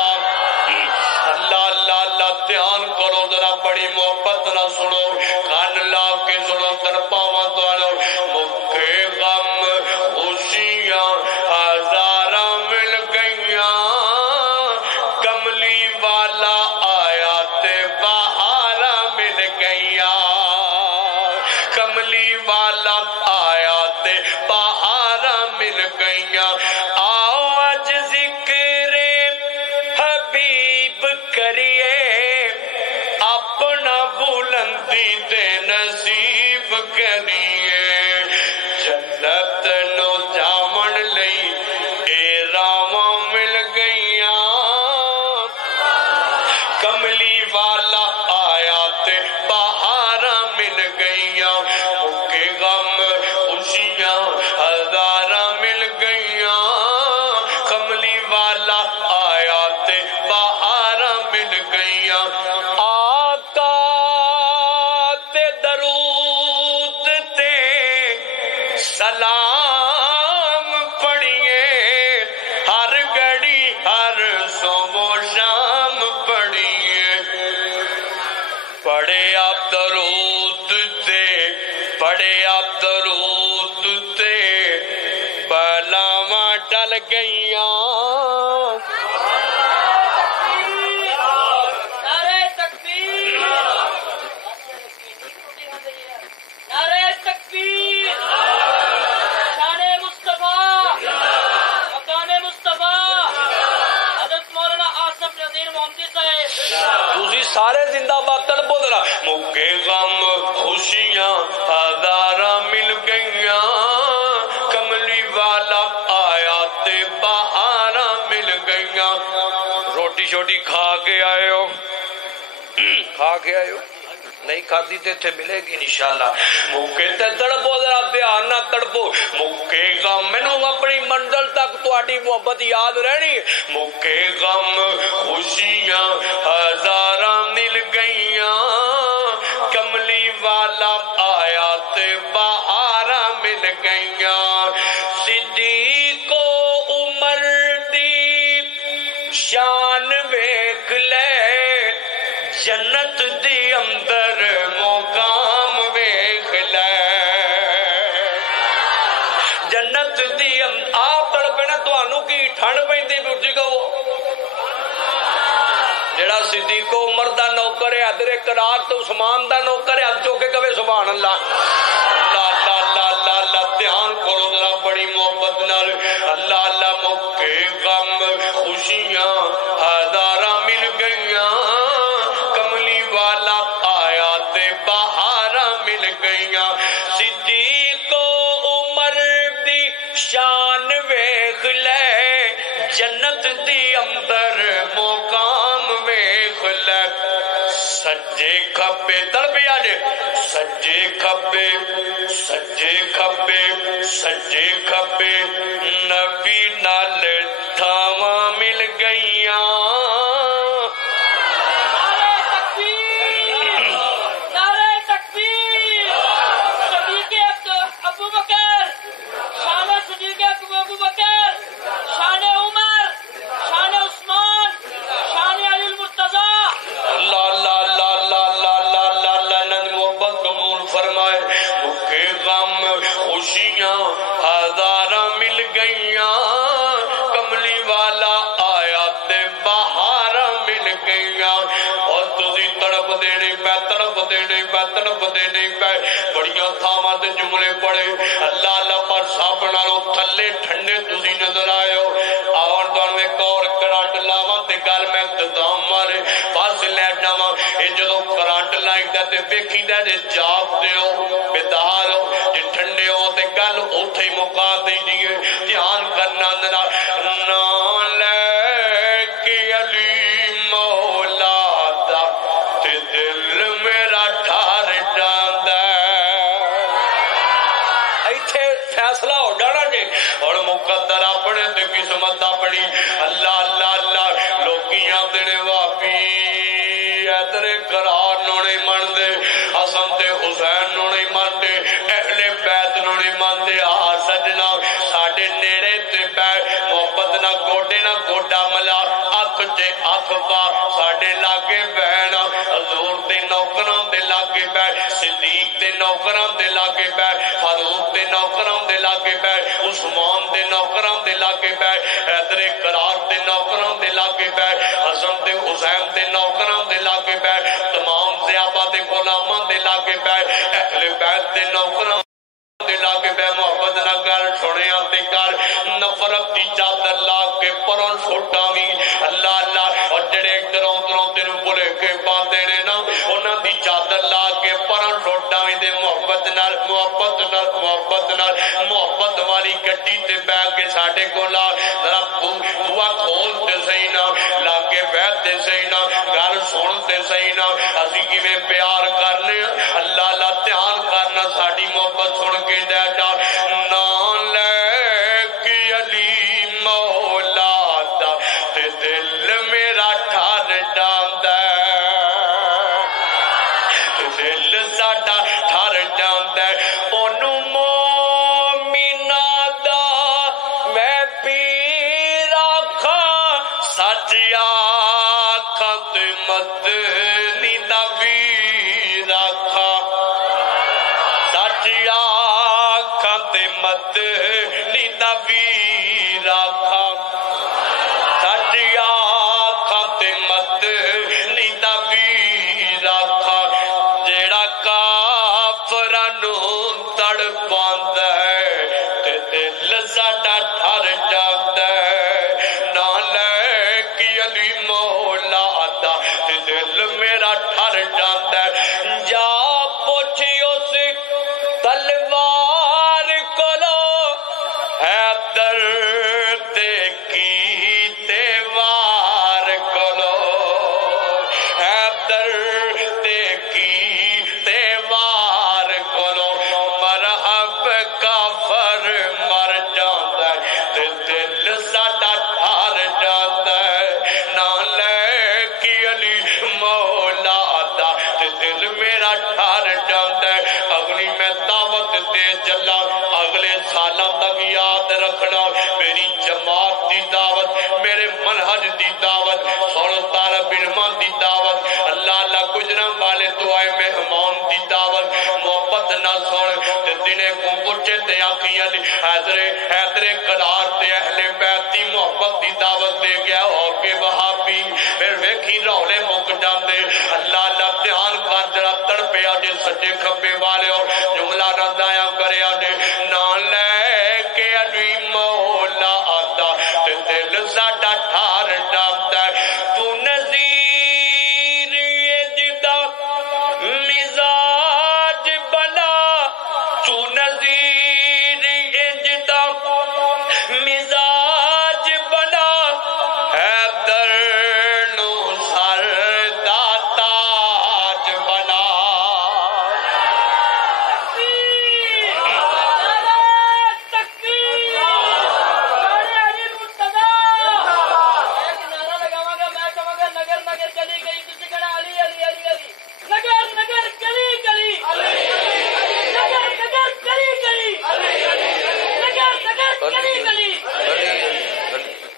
دھیان کرو ذرا، بڑی محبت نہ سنو، کان لا کے سنو، تڑپاواں تانوں۔ مکے غم خوشیاں ہزاراں مل گئیاں، کملی والا آیا تے بہاراں مل گئیاں، کملی والا آیا تے بہاراں مل گئیاں۔ آؤ اج ذکر حبیب کریے، اپنا بلندی دے نصیب کریے، جنت نو جامن لئی اے راواں مل گئیاں، کملی والا آیا تے بہاراں مل گئیاں، مکے غم خوشیاں ہزاراں مل گئیاں، کملی والا آیا تے بہاراں مل گئیاں۔ سلام پڑھیے ہر گھڑی ہر صبح شام پڑھیے، پڑھے آپ درود تے، پڑھے آپ درود تے، بلاواں ٹل گئیاں۔ سارے زندہ باد تڑپو ذرا۔ مکے غم خوشیاں ہزاراں مل گئیاں، کملی والا آیا تے بہاراں مل گئیاں۔ روٹی شوٹی کھا کے آئے ہو؟ کھا کے آئے ہو؟ نہیں کھاتی تے تھے ملے گی انشاءاللہ۔ موقع تے تڑپو ذرا، دھیان نہ تڑپو۔ موقع غم مینوں اپنی منزل تک تہاڈی محبت یاد رہنی۔ موقع غم خوشیاں ہزاراں مل گئیاں، کملی والا آیا تے بہاراں مل گئیاں۔ صدیق و عمر دی شان ویکھ لے، جنت دی اندر مقام ویکھ دا نوکر ہے حضرت قرار تو عثمان دا نوکر ہے چو کے کہے سبحان اللہ اللہ اللہ اللہ اللہ اللہ دھیان کرو ذرا بڑی محبت نال اللہ اللہ موقع غم خوشیاں ہزاراں مل گئیاں کملی والا آیا تے بہاراں مل گئیاں صدیق و عمر دی شان ویکھ لے جنت دی اندر مقام ویکھ لے سجے کھبے تربیہ نے سجے کھبے سجے کھبے نبی نال تھاواں مل گئیاں ہزاراں مل گئیاں کملی والا آیا تے بہاراں مل گئیاں اور تسی تڑپ دینے پہ بڑیاں تھاواں تے جملے پڑے اللہ اللہ پر سب نالوں تھلے ٹھنڈے تسی نظر آئے ہو اور تانوں ایک اور کرنٹ لاواں تے گل میں اختتام مارے بس لے جاواں اے جدوں کرنٹ لائدا تے ویکھیدا جے جاگ دیو بیدار ہو جے ٹھنڈے ہو تے گل اوتھے ہی مکا دئی دیے دھیان کرنا ذرا نام لے کے علی مولا دا تے دل میرا ٹھار جاندا ایتھے فیصلہ ہو جانا جی اور مقدر اپنے تے قسمت اپنی اللہ اللہ اللہ لوکی آندے نے وابی ادھر قرار نو نہیں مندے حسن تے حسین نو نہیں مندے اہل بیت نو نہیں مندے سجنا ساڈے نیڑے تے بیٹھ محبت نہ گوڈے نہ گوڈا ملا اکھ تے اکھ پا ساڈے لاگے بہن حضور دے نوکراں دے لاگے بیٹھ صدیق دے نوکراں دے لاگے بیٹھ فاروق دے نوکراں دے لاگے بیٹھ عثمان دے نوکراں دے لاگے بیٹھ حیدر قرار دے نوکراں دے لاگے بیٹھ حسن تے حسین دے نوکراں دے لاگے بیٹھ تمام صحابہ دے غلاماں دے لاگے بیٹھ اہل بیت دے نوکراں دے لاگے بے محبت نہ کر سنیا تے کر نفرت دی چادر لا کے پروں سٹاویں اللہ اللہ اور جڑے دروں تینوں بھلے کے پاندے نے نا انہاں دی چادر لا کے پروں سٹاویں دے محبت نال محبت والی گڈی تے بیٹھ کے ساڈے کول آ ذرا بوا کھول تے صحیح نا لاگے بیٹھ تے صحیح نا گل سن تے صحیح نا اسی کیویں پیار کرنے اللہ اللہ دھیان کرنا ساڈی محبت سن کے ڈاڈا نام لے کے علی مولا دا تے دل میرا ٹھار جاندا تے دل ساڈا ٹھار جاندا اونوں مومناں دا میں پیر آکھاں سچ آکھاں تے مدنی دا ویر آکھاں سچ آکھاں تے مدنی دا ویر آکھاں سچ آکھاں تے مدنی دا ویر آکھاں جیڑا کافراں نوں تڑپاندا ہے تے دل ساڈا ٹھر جاندا ہے نام لے کے علی مولا دا تے دل میرا ٹھر جاندا ہے جا پوچھ اس تلوار کولو حیدر دے کیتے وار کولو حیدر دے کیتے وار کولو مرحب کافر مر جاندا ہے تے دل ساڈا ٹھار جاندا ہے نام لے کے علی مولا دا تے دل میرا ٹھار جاندا ہے اگلی میں دعوت دے چلا اگلے سالاں تک یاد رکھنا میری جماعت دی دعوت میرے منہج دی دعوت سن طالب علماں دی دعوت اللہ اللہ گجراں والے دعائے مہمان دی دعوت محبت نہ سن تے دنے کو پچھے تے آکھیاں حیدر قرار تے اہل بیت دی محبت دی دعوت دے گیا ہو کے وہابی پھر ویکھی رولے مک جاندے نہ دایا کریا جے نہ لے کے علی مولا آتا تے دل ساڈا ٹھار ڈابدا تو نذیر جدا مزاج بلا تو نذیر جدا مزاج بلا حیدر نو سر دا تاج بنا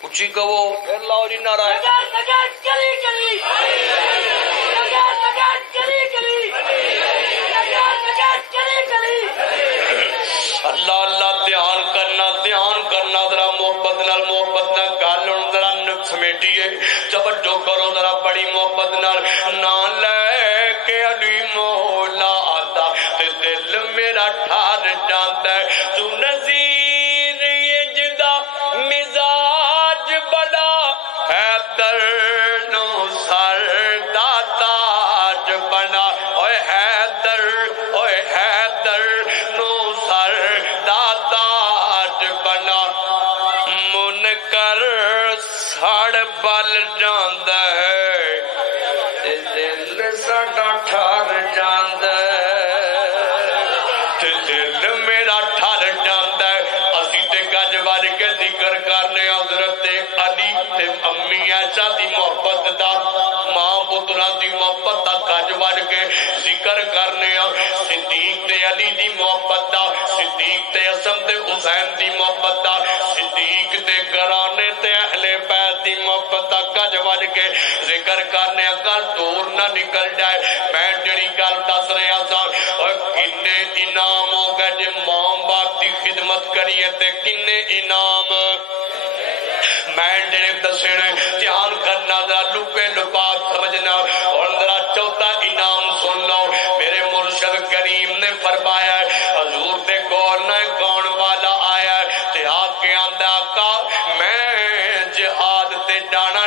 اچھی کہو پھر لاؤ جی نعرہ اللہ اللہ دھیان کرنا ذرا محبت نال گل ذرا سمیٹیے توجہ کرو ذرا بڑی محبت نال نہ لے کے علی مولا آتا تے دل میرا ٹھار جاندا ہے تو نذیر جدا مزاج بڑا حیدر نو سر دا تاج بنا اوے حیدر نو سر دا تاج بنا منکر ساڑ بل جاندا ہے تے دل ساڈا ٹھار جاندا تے دل میرا ٹھار جاندا ہے اسی تے گج وج کے ذکر کرنے حضرت علی تے امی عائشہ دی محبت دا ماں پتراں دی محبت دا گج وج کے ذکر کرنے صدیق تے علی دی محبت دا صدیق تے حسن تے حسین دی محبت دا صدیق تے گھرانے تے اہل بیت دی محبت دا گج وج کے ذکر کرنے گل دور نہ نکل جائے میں جڑی گل دس رہا سا اور کنے انعام ہو گئے جے ماں باپ دی خدمت کریے تے کنے انعام میں جڑے دسنے دھیان کرنا ذرا لکے لباس سمجھنا اور ذرا چوتھا انعام سن لو میرے مرشد کریم نے فرمایا حضور دے کول نہ گاؤن والا آیا تے آ کے آندا آقا میں جہاد تے جانا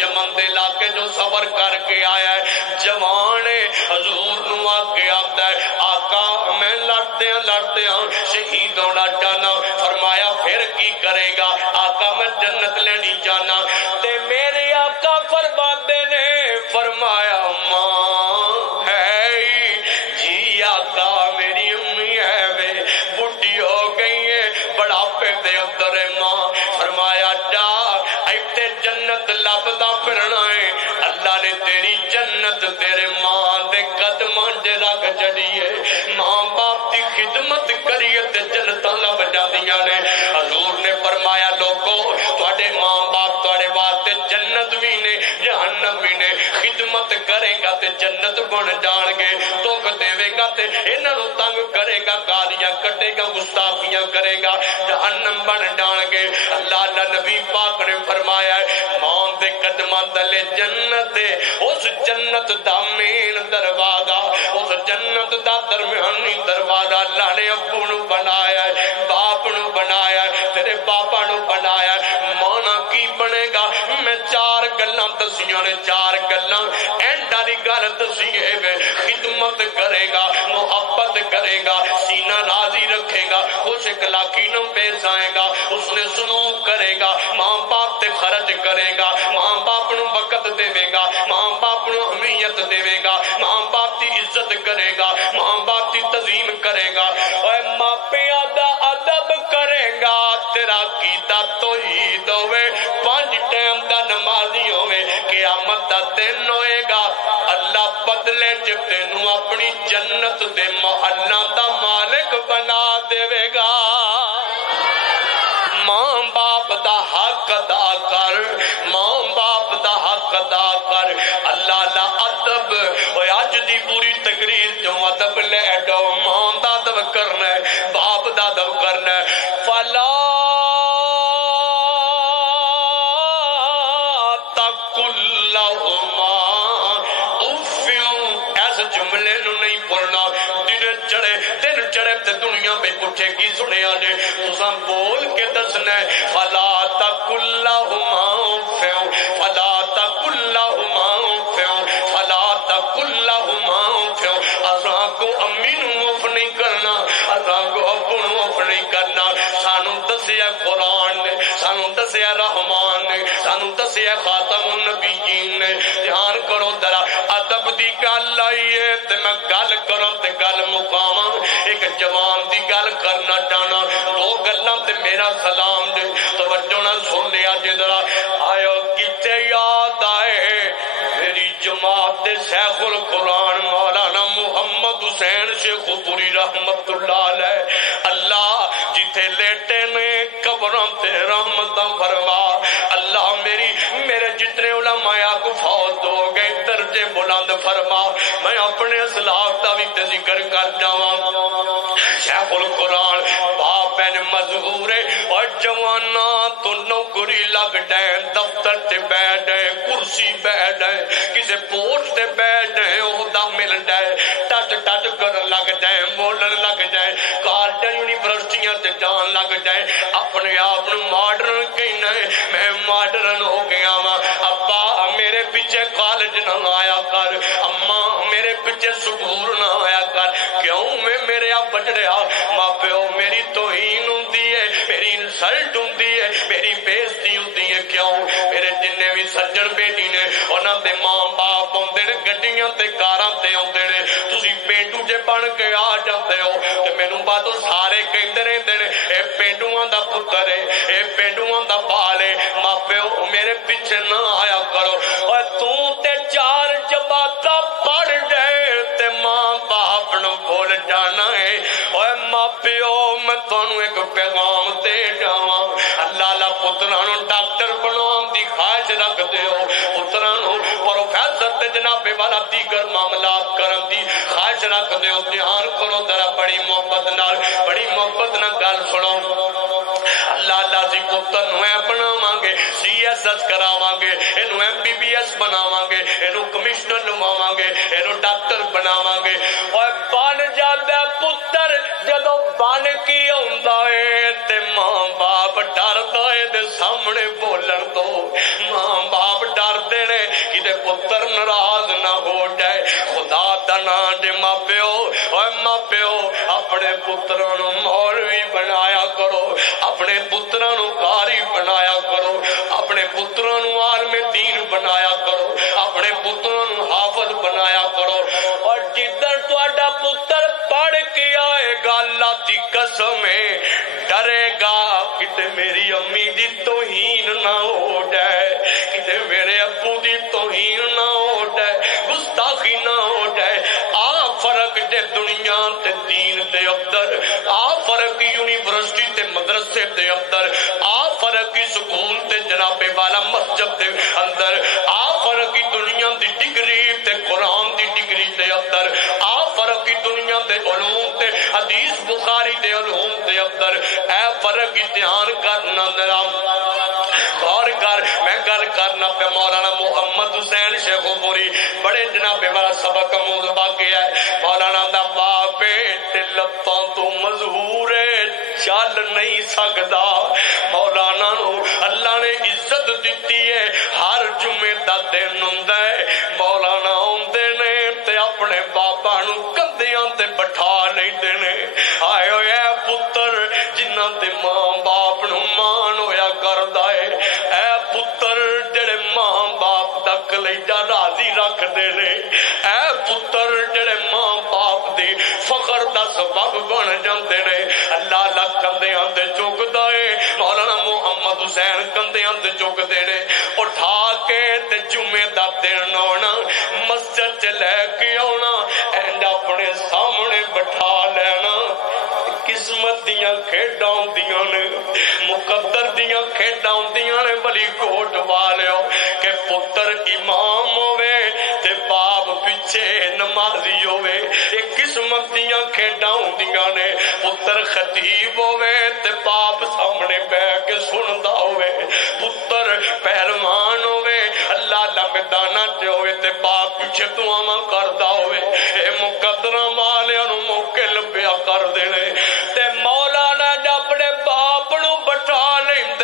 یمن دے علاقے جو سفر کر کے آیا ہے جوان حضور نو آ کے آندا ہے آقا میں لڑتے ہوں شہید ہونا چاہنا فرمایا پھر کی کرے گا آقا میں جنت لینی جانا تے میرے آقا فرماندے نے فرمایا ماں ہے جی آقا میری امی ہے وے بڈھی ہو گئی ہے بڑھاپے دے اندر ہے ماں فرمایا جا ایتے جنت لبدا پھرنا ہے اللہ نے تیری جنت تیرے ماں دے قدماں دے رکھ چڑی ہے ماں باپ دی خدمت کریے تے جنتاں لب جاندیاں نے حضور نے فرمایا لوگو تواڈے ماں باپ تواڈے واسطے جنت بھی نے جہنم بھی نے خدمت کرے گا تے جنت بن جان گے دکھ دے گا تے انہاں نوں تنگ کرے گا گالیاں کٹے گا گستاخیاں کرے گا جہنم بن جان گے اللہ نبی پاک نے فرمایا ماں دے قدماں تلے جنت اس جنت دا مین دروازہ اس جنت دا درمیانی دروازہ اللہ نے ابو نو بنایا باپ نو بنایا تیرے باپا نو بنایا مانا کی بنے گا میں چار گلاں دسیاں نے چار گلاں اینڈ والی گل دسی ہے خدمت کرے گا محبت کرے گا سینہ راضی رکھے گا خوش اخلاقی نو پیش آئے گا اس نے سلوک کرے گا ماں باپ تے خرچ کرے گا ماں باپ نو وقت دے گا ماں باپ نو اہمیت دے گا ماں باپ دی عزت کرے گا ماں باپ دی تعظیم کرے گا اے ماپیاں دا ادب کرے گا تیرا کیتا توحید ہوے 5 ٹائم دا نمازی ہوے قیامت دا دن ہوئے گا اللہ بدلے چ تینوں اپنی جنت دے محلاں دا مالک بنا دے گا ماں باپ دا حق ادا کر ماں باپ دا حق ادا کر اللہ دا ادب اوے اج دی پوری تقریر چوں ادب لے ڈو ماں دا ادب کرنا ہے باپ دا ادب کرنا ہے فلا تقل لهما اف ایس جملے نو نہیں بولنا دن چڑھے ہے فلا تقل لهما اف فلا تقل لهما اف فلا تقل لهما اف اساں کو امی نوں اف نہیں کرنا اساں کو ابو نوں اف نہیں کرنا سانو دسیا قرآن نے سانو دسیا رحمان نے سانو دسیا خاتم النبیین نے دھیان کرو ذرا ادب دی گل آئی ہے تے میں گل کروں تے گل مقاواں ایک جوان دی گل کرنا چاہنا دو گلاں تے میرا سلام دے توجہ نال سن لیا جے ذرا آیا کتے یاد آئے میری جماعت دے شیخ القرآن مولانا محمد حسین شیخ پوری رحمت اللہ علیہ اللہ جتھے لیٹے نے قبراں تے رحمتاں فرما اللہ میرے جتنے علماء کو فوت ہو گئے درجے بلند فرما میں اپنے اسلاف دا بھی ذکر کر جاواں شیخ القرآن باپ بن مظہور اور جوانا تو نوکری لگ ڈے دفتر تے بیٹھ ڈے کرسی بیٹھ ڈے کسے پوسٹ تے بیٹھ ڈے عہدہ مل ڈے ٹچ ٹچ کر لگ جائے بولن لگ جائے کالج یونیورسٹیاں تے جان لگ جائے اپنے آپ ماڈرن کہنا ہے میں ماڈرن ہو گیا وا ابا میرے پیچھے کالج نہ آیا کر اما میرے پیچھے سکول نہ آیا کر کیوں میں میرے آپ بچڑیا ماں پیو میری توہین ہوندی ہے میری انسلٹ ہوندی ہے میری بےزتی ہوندی ہے کیوں میرے جن بھی سجن بیٹی نے انہاں دے ماں باپ ہوندے نے گڈیاں تے کاراں تے ہوندے نے تسی پینڈو جے بن کے آ جاندے ہو تے مینوں بعد سارے کہندے رہندے نے اے پینڈواں دا پتر ہے اے پینڈواں دا بال ہے ماں پیو میرے پیچھے نہ آیا کرو اور تو تے چار جماعتاں پڑھ دے تے ماں باپ نو بھول جانا ہے اور ماں پیو میں تانوں ایک پیغام دے جاواں اللہ لا پتراں نو ڈاکٹر بناون دی خواہش رکھدے ہو پتراں نو پروفیسر تے جناب والا دیگر معاملات کرن دی خواہش رکھدے ہو دھیان کرو ذرا بڑی محبت نال گل سنو اللہ جی پتر نو بناواں گے سی ایس ایس کراواں گے اینو ایم بی بی ایس بناواں گے اینو کمشنر لواواں گے اینو ڈاکٹر بناواں گے اور بن جاندا پتر جدوں بن کی آوندا ہے تے ماں باپ ڈردا ہے تے سامنے بولن تو ماں باپ ڈردے نے کہ پتر ناراض نہ ہو جائے خدا دا نام دے ماں پیو اور ماں پیو اپنے پتراں نو مولوی بنایا کرو اپنے پتراں نو قاری بنایا کرو اپنے پتراں نو عالم دین بنایا کرو اپنے پتراں نو حافظ بنایا کرو اور جدھر تہاڈا پتر پڑھ کے آئے گا اللہ دی قسم ہے ڈرے گا کہ میری امی دی توہین نہ ہو جائے کہ میرے ابو دی توہین نہ ہو جائے گستاخی نہ ہو جائے فرق دے دنیا تے دین دے اندر فرق یونیورسٹی تے مدرسے دے اندر فرق سکول تے جناب والا مسجد دے اندر فرق دنیا دی ڈگری تے قرآن دی ڈگری دے اندر فرق دنیا دے علوم تے حدیث بخاری دے علوم دے اندر فرق دھیان کرنا ذرا غور کر میں گل کرنا پہ مولانا محمد حسین شیخ پوری بڑے جناب والا سبق موضوع گیا ہے مولانا دا باپ تے لتاں تو مظہور چل نہیں سکدا مولانا نو اللہ نے عزت دیتی ہے ہر جمعے دا دن ہوندا ہے مولانا اوندے نے تے اپنے بابا نو کندھیاں تے بٹھا لیندے نے آئے ہوئے پتر جنہاں دے ماں باپ نو مان ہویا کردا ہے اے پتر جڑے ماں باپ دا کلیجہ راضی رکھ دے نے اے پتر جڑے ماں باپ دی فخر دا سبب بن جاندے نے اللہ اللہ کندھیاں تے چکدا ہے مولانا محمد حسین کندھیاں تے چکدے نے اٹھا کے تے جمعے دا دن آنا مسجد چ لے کے آنا اینڈ اپنے سامنے بٹھا لینا قسمت دیاں کھیڈاں ہوندیاں نے مقدر دیاں کھیڈاں ہوندیاں نے بلی کوٹ والےو کہ پتر امام ہوے تے باپ پیچھے نمازی ہوے ایک قسمت دیاں کھیڈاں ہوندیاں نے پتر خطیب ہوے تے باپ سامنے بیٹھ کے سندا ہوے پتر پہلوان ہوے اللہ دا میداناں تے ہوے تے باپ پیچھے دعاواں کردا ہوے اے مقدراں والیاں نو موقع لبیا کر دینے تے مولا نے اپنے باپ نو بٹھا لیندے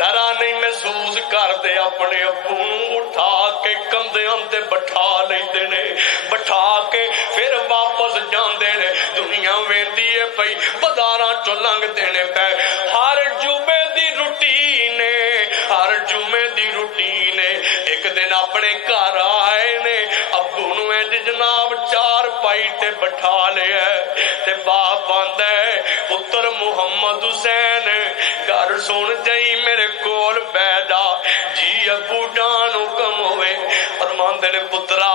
ذرا نہیں محسوس کرتے اپنے ابو نوں اٹھا کے کندھیاں تے بٹھا لیندے نے بٹھا کے پھر واپس جاندے نے دنیا ویندی ہے پئی بازاراں چوں لنگدے نے پے ہر جمعے دی روٹین ہے ہر جمعے دی روٹین ہے ایک دن اپنے گھر آئے نے ابو نوں جناب چار پائی تے بٹھا لیا تے باپ آندا ہے پتر محمد حسین گھر سن جائی میرے کول بیٹھ جا جی ابو جان حکم ہوئے فرماندے نے پترا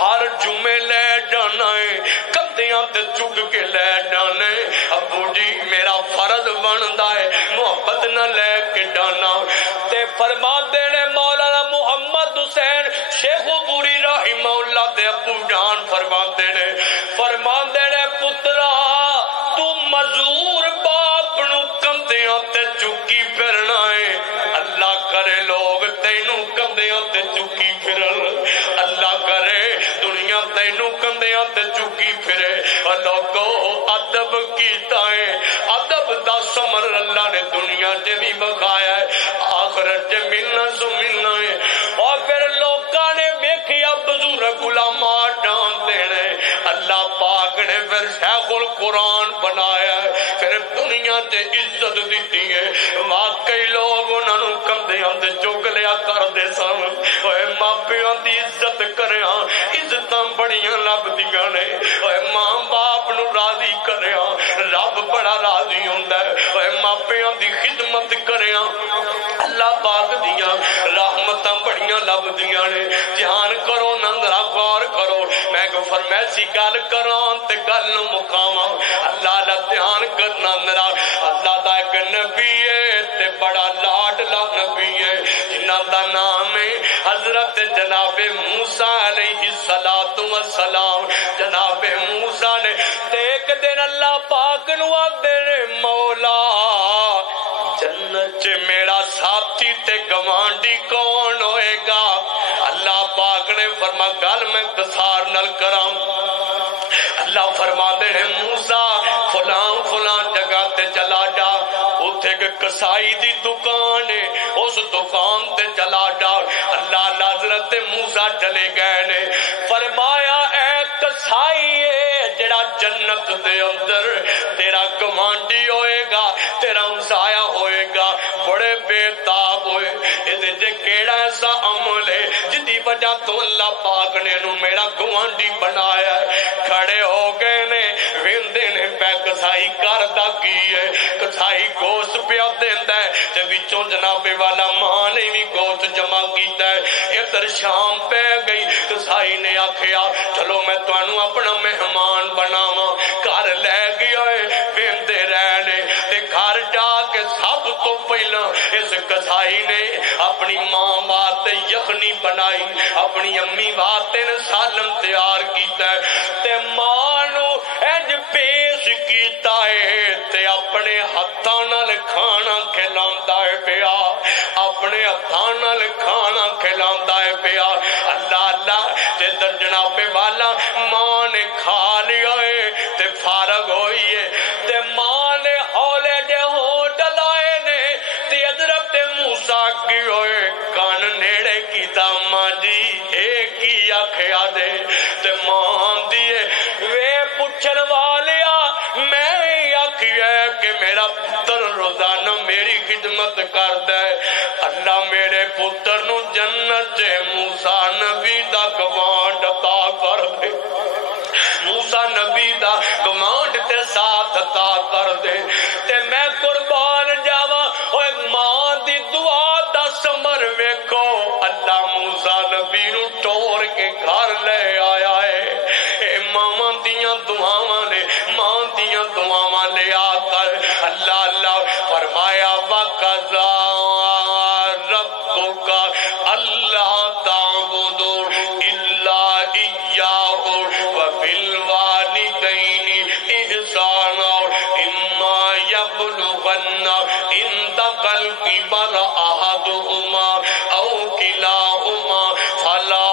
ہر جمعے لے جانا ہے کندھیاں تے چک کے لے جانا ہے ابو جی میرا فرض بندا ہے محبت نہ لے کے جانا تے فرماندے نے مولانا محمد حسین شیخ پوری رحمہ اللہ دے ابو جان فرماندے نے پترا تو مزور باپ نو کندھیاں تے چکی پھرنا ہے اللہ کرے لوگ تینوں کندھیاں تے چکی پھرن اللہ کرے دنیا تینوں کندھیاں تے چکی پھرے لوگو ادب کیتا ہے ادب دا ثمر اللہ نے دنیا تے بھی بخایا ہے آخرت تے ملنا سو ملنا ہے اور پھر لوکاں نے ویکھیا بزرگ علماء ڈان دینے اللہ پاک نے پھر شیخ القرآن بنایا ہے پھر دنیا تے عزت دیتی ہے واقعی لوگ انہاں نوں کندھیاں تے چک لیا کردے سن اوے ماپیاں دی عزت کریاں عزتاں بڑیاں لبدیاں نے اوے ماں باپ نوں راضی کریاں رب بڑا راضی ہوندا ہے اوے ماپیاں دی خدمت کریاں اللہ پاک دیاں رحمتاں بڑیاں لبدیاں نے دھیان کرو نندرا غور کرو میں کو فرمائسی گل کراں تے گل نوں مکاواں اللہ دا دھیان کرنا میرا اللہ دا ایک نبی ہے تے بڑا لاڈلا نبی ہے جنہاں دا نام ہے حضرت جناب موسیٰ علیہ السلام جناب موسیٰ نے تے ایک دن اللہ پاک نوں آندے نے مولا جنت میرا ساتھی تے گوانڈی کون ہوئے گا اللہ پاک نے فرما گل میں اختصار نال کراں اللہ فرما دے موسیٰ فلان فلان جگہ تے چلا جا اتھے ایک کسائی دی دکان ہے اس دکان تے چلا جا اللہ حضرت موسیٰ چلے گئے نے فرمایا اے کسائی جڑا جنت دے اندر تیرا گوانڈی ہوئے گا تیرا ہمسایا ہوئے گا بڑے بے تاب ہوئے ادھے جے کیڑا ایسا عمل ہے جدی وجہ تو اللہ پاک نے نو میرا گوانڈی بنایا ہے کھڑے ہو گئے نے ویندے نے پہ کسائی کردہ کی ہے کسائی گوشت پیا دیندہ ہے جب وچوں جناب والا ماں نے بھی گوشت جمع کیتا ہے ادھر شام پہ گئی کسائی نے آکھیا چلو میں توانوں اپنا مہمان بناواں گھر لے گیا ہے ویندے رہنے تے گھر جا کے سب تو پہلا اس کسائی نے اپنی ماں واسطے یخنی بنائی اپنی امی واسطے سالن تیار کیتا ہے تے ماں نو اج پیش کیتا ہے تے اپنے ہتھاں نال کھانا کھلاندا ہے پیا اپنے ہتھاں نال کھانا کھلاندا ہے پیا اللہ اللہ تے در جناب والا ماں نے کھا لیا ہے تے فارغ ہوئی ہے تے ماں نے ہولے دے ہونٹ لائے نے تے حضرت موسیٰ کی ہوئے کان نیڑے کی ماں جی ایک ہی آکھیا دے تے ماں دیے وے پوچھن والیا میں آکھیا کہ میرا پتر روزانہ میری خدمت کردا ہے اللہ میرے پتر نو جنت موسیٰ نبی دا گوانڈ عطا کر دے موسیٰ نبی دا گوانڈ تے ساتھ عطا کر دے تے میں قربان جاواں اوے ماں دی دعا دا ثمر ویکھو اللہ موسیٰ نبی نو ٹور کے گھر لے آیا ہے اے ماں دیاں دعاواں نے ماں دیاں دعاواں لے آ کر اللہ اللہ فرمایا وقضا ربک اللہ تعبدوا الا ایاہ وبالوالدین احسانا اما یبلغن عندک الکبر احدہما او کلاہما فلا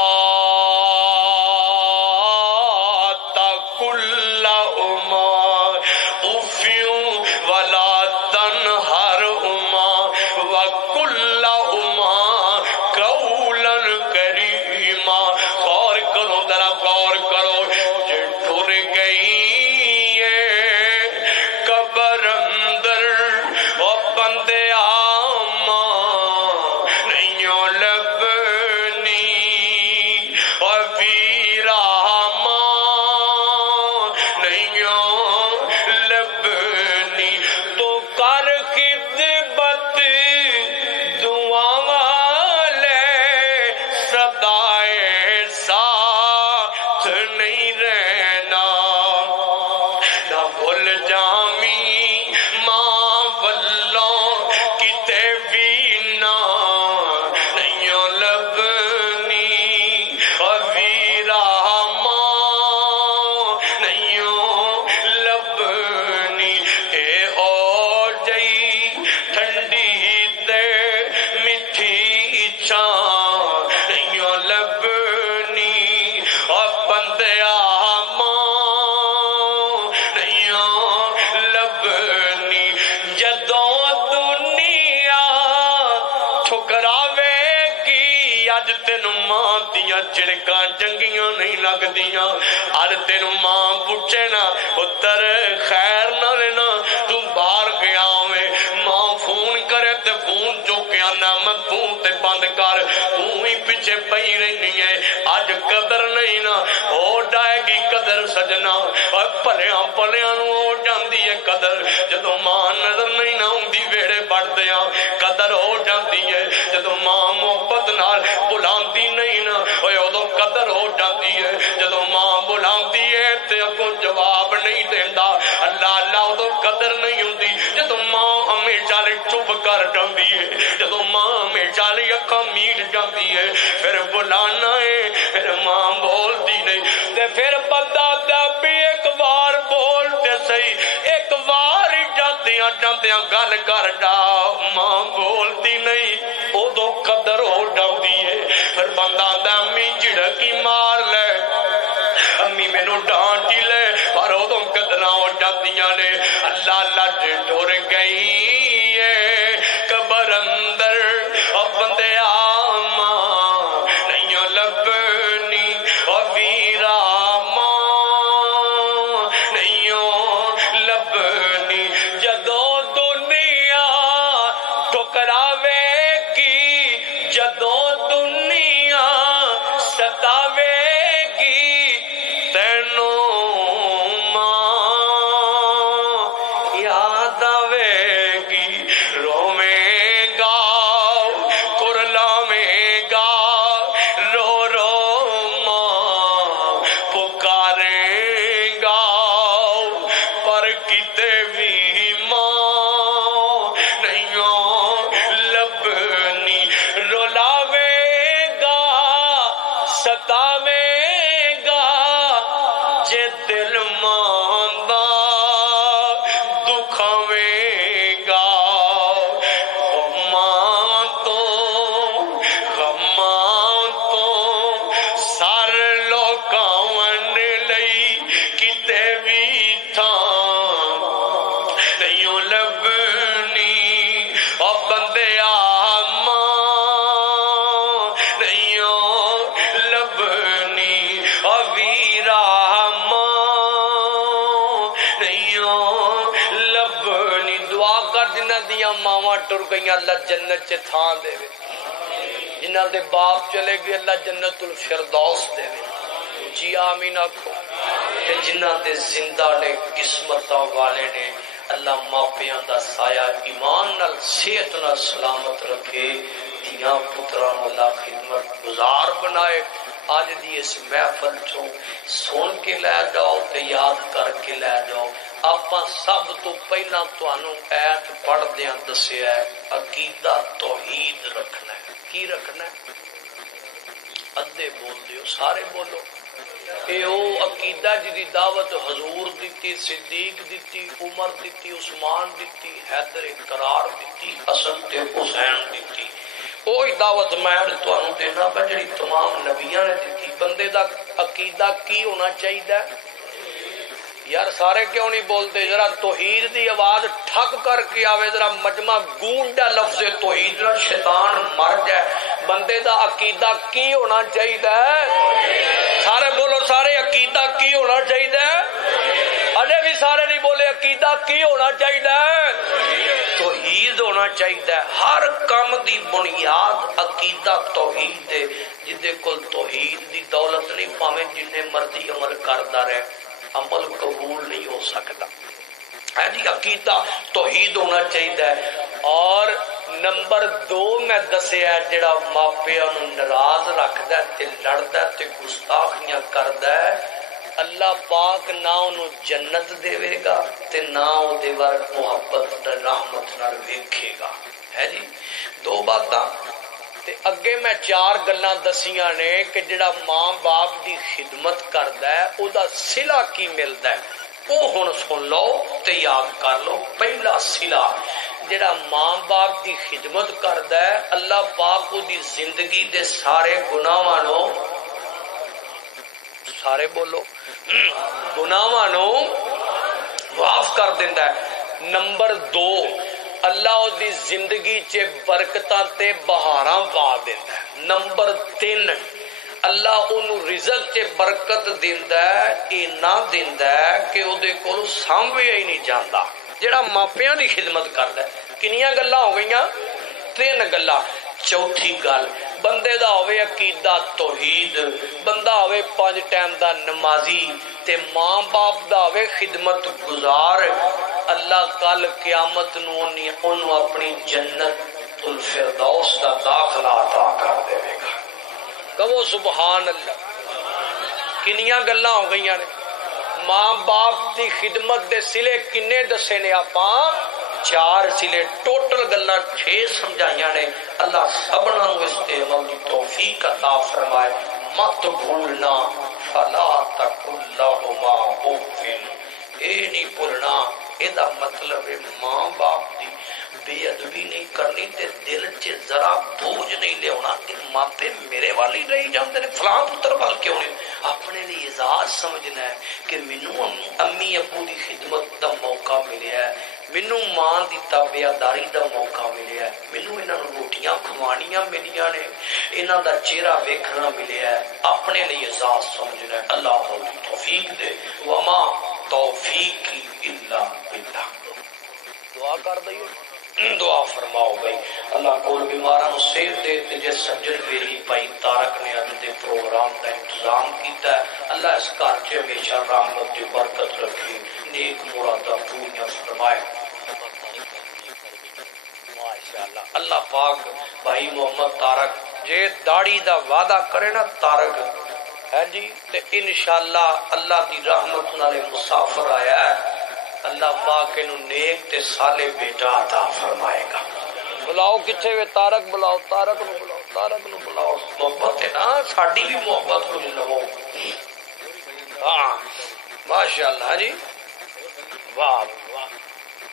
نہیں رہنا نہ بھول جامی ماں والوں کتے بھی نہ نہیں لبنی ویرا ماں نہیں لبنی اے او جئی ٹھنڈی تے میٹھی چاں نہیں لبنی اور بندیا ماں نہیں لبنی جدوں دنیا ٹھکراوے گی اج تینوں ماں دیاں جھڑکاں چنگیاں نہیں لگدیاں اج تینوں ماں پوچھے نا پتر خیر نہ لینا تو باہر گیا ہوئے ماں فون کرے تے فون چوکیا نہ میں فون تے بند کر تو ہی پیچھے پئی رہنی ہے اج قدر نہیں نا ہو جائے گی قدر سجنا پلیاں پلیاں نو ہو جاندی ہے قدر جدوں ماں نظر نہیں نہ ہوندی ویڑے بڑھدیاں قدر ہو جاندی ہے جدوں ماں محبت نال بلاندی نہیں نا اودوں قدر ہو جاندی ہے جدوں ماں بلاندی ہے تے اگوں جواب نہیں دیندا اللہ اللہ اودوں قدر نہیں ہوندی جدوں ماں ہمیشہ لئی چپ کر جاندی ہے جدوں ماں ہمیشہ لئی اکھاں میٹ جاندی ہے پھر بلانا ہے پھر ماں بولدی نہیں تے پھر بندہ بھی ایک بار بولتے صحیح ایک بار جاندیاں جاندیاں گل کر ڈا ماں بولدی نہیں اودوں قدر ہو جاندی ہے پھر بندہ امی جھڑکی مار لے امی مینوں ڈانٹی لے پر اودوں قدراں ہو جاندیاں نے اللہ اللہ ٹر گئی ہے قبر اندر او بندیا ماں نہیں لبنی او ویرا ماں نہیں لبنی جدوں دنیا ٹکراوے گی جدوں دنیا ستاوے گی تینوں ماں یاد آوے گی روویں گا کرلاویں گا رو رو ماں پکاریں گا پر کتے بھی ماں نہیں لبنی رولاویں گا ستاویں گا جے دل ماندا دکھاویں گا غماں تو سر لوکاون لئی کتے بھی تھاں نہیں لبنی او بندیا ماں نہیں لبنی او ویرا ماں نہیں لبنی دعا کر جنہ دیا ماواں ٹر گئیاں اللہ جنت چ تھان دے جنہ دے باپ چلے گئے اللہ جنت الفردوس دے جی آمین آکھو جنہ دے زندہ نے قسمتاں والے نے اللہ ماپیاں دا سایہ ایمان نال صحت نال سلامت رکھے دھیاں پتراں اللہ خدمت گزار بنائے آج دی اس محفل چوں سن کے لے جاؤ تے یاد کر کے لے جاؤ آپاں سب تو پہلا تانوں ایت پڑھ دیاں دسیا ہے عقیدہ توحید رکھنا ہے کی رکھنا ہے ادھے بول دیو سارے بولو اے او عقیدہ جدی دعوت حضور دیتی صدیق دیتی عمر دیتی عثمان دیتی حیدر قرار دیتی حسن تے حسین دیتی اوہی دعوت میں تانوں دینا بجڑی تمام نبیاں نے دیتی بندے دا عقیدہ کی ہونا چاہیے یار سارے کیوں نہیں بولتے ذرا توحید دی آواز ٹھک کر کے آوے ذرا مجمع گونجا لفظ توحید شیطان مر جائے بندے دا عقیدہ کی ہونا چاہیے سارے بولو سارے عقیدہ کی ہونا چاہیے اجے بھی سارے نہیں بولے عقیدہ کی ہونا چاہیے توحید ہونا چاہیے ہر کام دی بنیاد عقیدہ توحید ہے جدے کول توحید دی دولت نہیں پاویں جنے مرضی عمل کردا رہے عمل قبول نہیں ہو سکتا ہے جی عقیدہ توحید ہونا چاہیے اور نمبر 2 میں دسیا جڑا ماپیاں نو ناراض رکھدا تے لڑدا تے گستاخیاں کردا ہے اللہ پاک نہ انہوں جنت دے گا تے نہ او دے ور محبت رحمت نال ویکھے گا. ہے جی دو باتاں. تے اگے میں چار گلاں دسیاں نے کہ جڑا ماں باپ دی خدمت کردا ہے او دا صلہ کی ملدا ہے. وہ ہن سن لو تے یاد کر لو. پہلا صلہ جڑا ماں باپ دی خدمت کردا ہے اللہ پاک او دی زندگی دے سارے گناہاں نو سارے بولو گناہاں نو معاف کر دیندا ہے. نمبر 2 اللہ دی زندگی چ برکتاں تے بہاراں پا دیندا ہے. نمبر 3 اللہ اونوں رزق چ برکت دیندا ہے. اینا دیندا ہے کہ او دے کول سانبھیا ہی نہیں جاندا. جڑا ماپیاں دی خدمت کردا ہے. کنیاں گلاں ہو گئیاں؟ 3 گلاں. چوتھی گل بندے دا ہوئے عقیدہ توحید، بندہ ہوئے 5 ٹائم دا نمازی تے ماں باپ دا ہوئے خدمت گزار. اللہ کل قیامت نو انہوں اپنی جنت الفردوس دا داخلہ عطا کر دے گا. کہو سبحان اللہ. کنیاں گلاں ہو گئیاں نے؟ ماں باپ دی خدمت دے سلے کنے دسے نے آپاں؟ 4 سلے. ٹوٹل گلاں 6 سمجھائیاں نے. اللہ سبنا نو استعمال دی توفیق عطا فرمائے. مت بھولنا فلا تقل لهما اف. اے نہیں بھولنا اے دا مطلب ہے ماں باپ دی بے ادبی نہیں کرنی تے دل چ ذرا بوجھ نہیں لیاونا کہ ماپے میرے والی رہی جاندے نے فلاں پتر وال کیوں نہیں. اپنے لیے اعزاز سمجھنا ہے کہ مینوں امی ابو دی خدمت دا موقع ملیا ہے، مینوں ماں دی تابعداری دا موقع ملیا ہے، مینوں انہاں نوں روٹیاں کھوانیاں ملیاں نے، انہاں دا چہرہ ویکھنا ملیا ہے. اپنے لیے اعزاز سمجھنا ہے. اللہ دی توفیق دے. وما توفیقی الا باللہ. دعا کر دئیے. دعا فرماؤ بھائی اللہ کول بیماراں نوں صحت دے تے جے سجن میری بھائی تارک نے اج دے پروگرام دا انتظام کیتا ہے اللہ اس گھر چ ہمیشہ رحمت دی برکت رکھے، نیک مراداں پوریاں فرمائے. ماشاءاللہ. اللہ پاک بھائی محمد تارک جے داڑھی دا وعدہ کرے نا تارک ہے جی تے انشاءاللہ اللہ دی رحمت نال مسافر آیا ہے. اللہ پاک انہوں نیک تے صالح بیٹا عطا فرمائے گا. بلاؤ کتھے وے تارک؟ بلاؤ تارک نو، بلاؤ تارک نو، بلاؤ. محبت ہے نا ساڈی بھی محبت کو لو. ہاں ماشاءاللہ جی واہ واہ.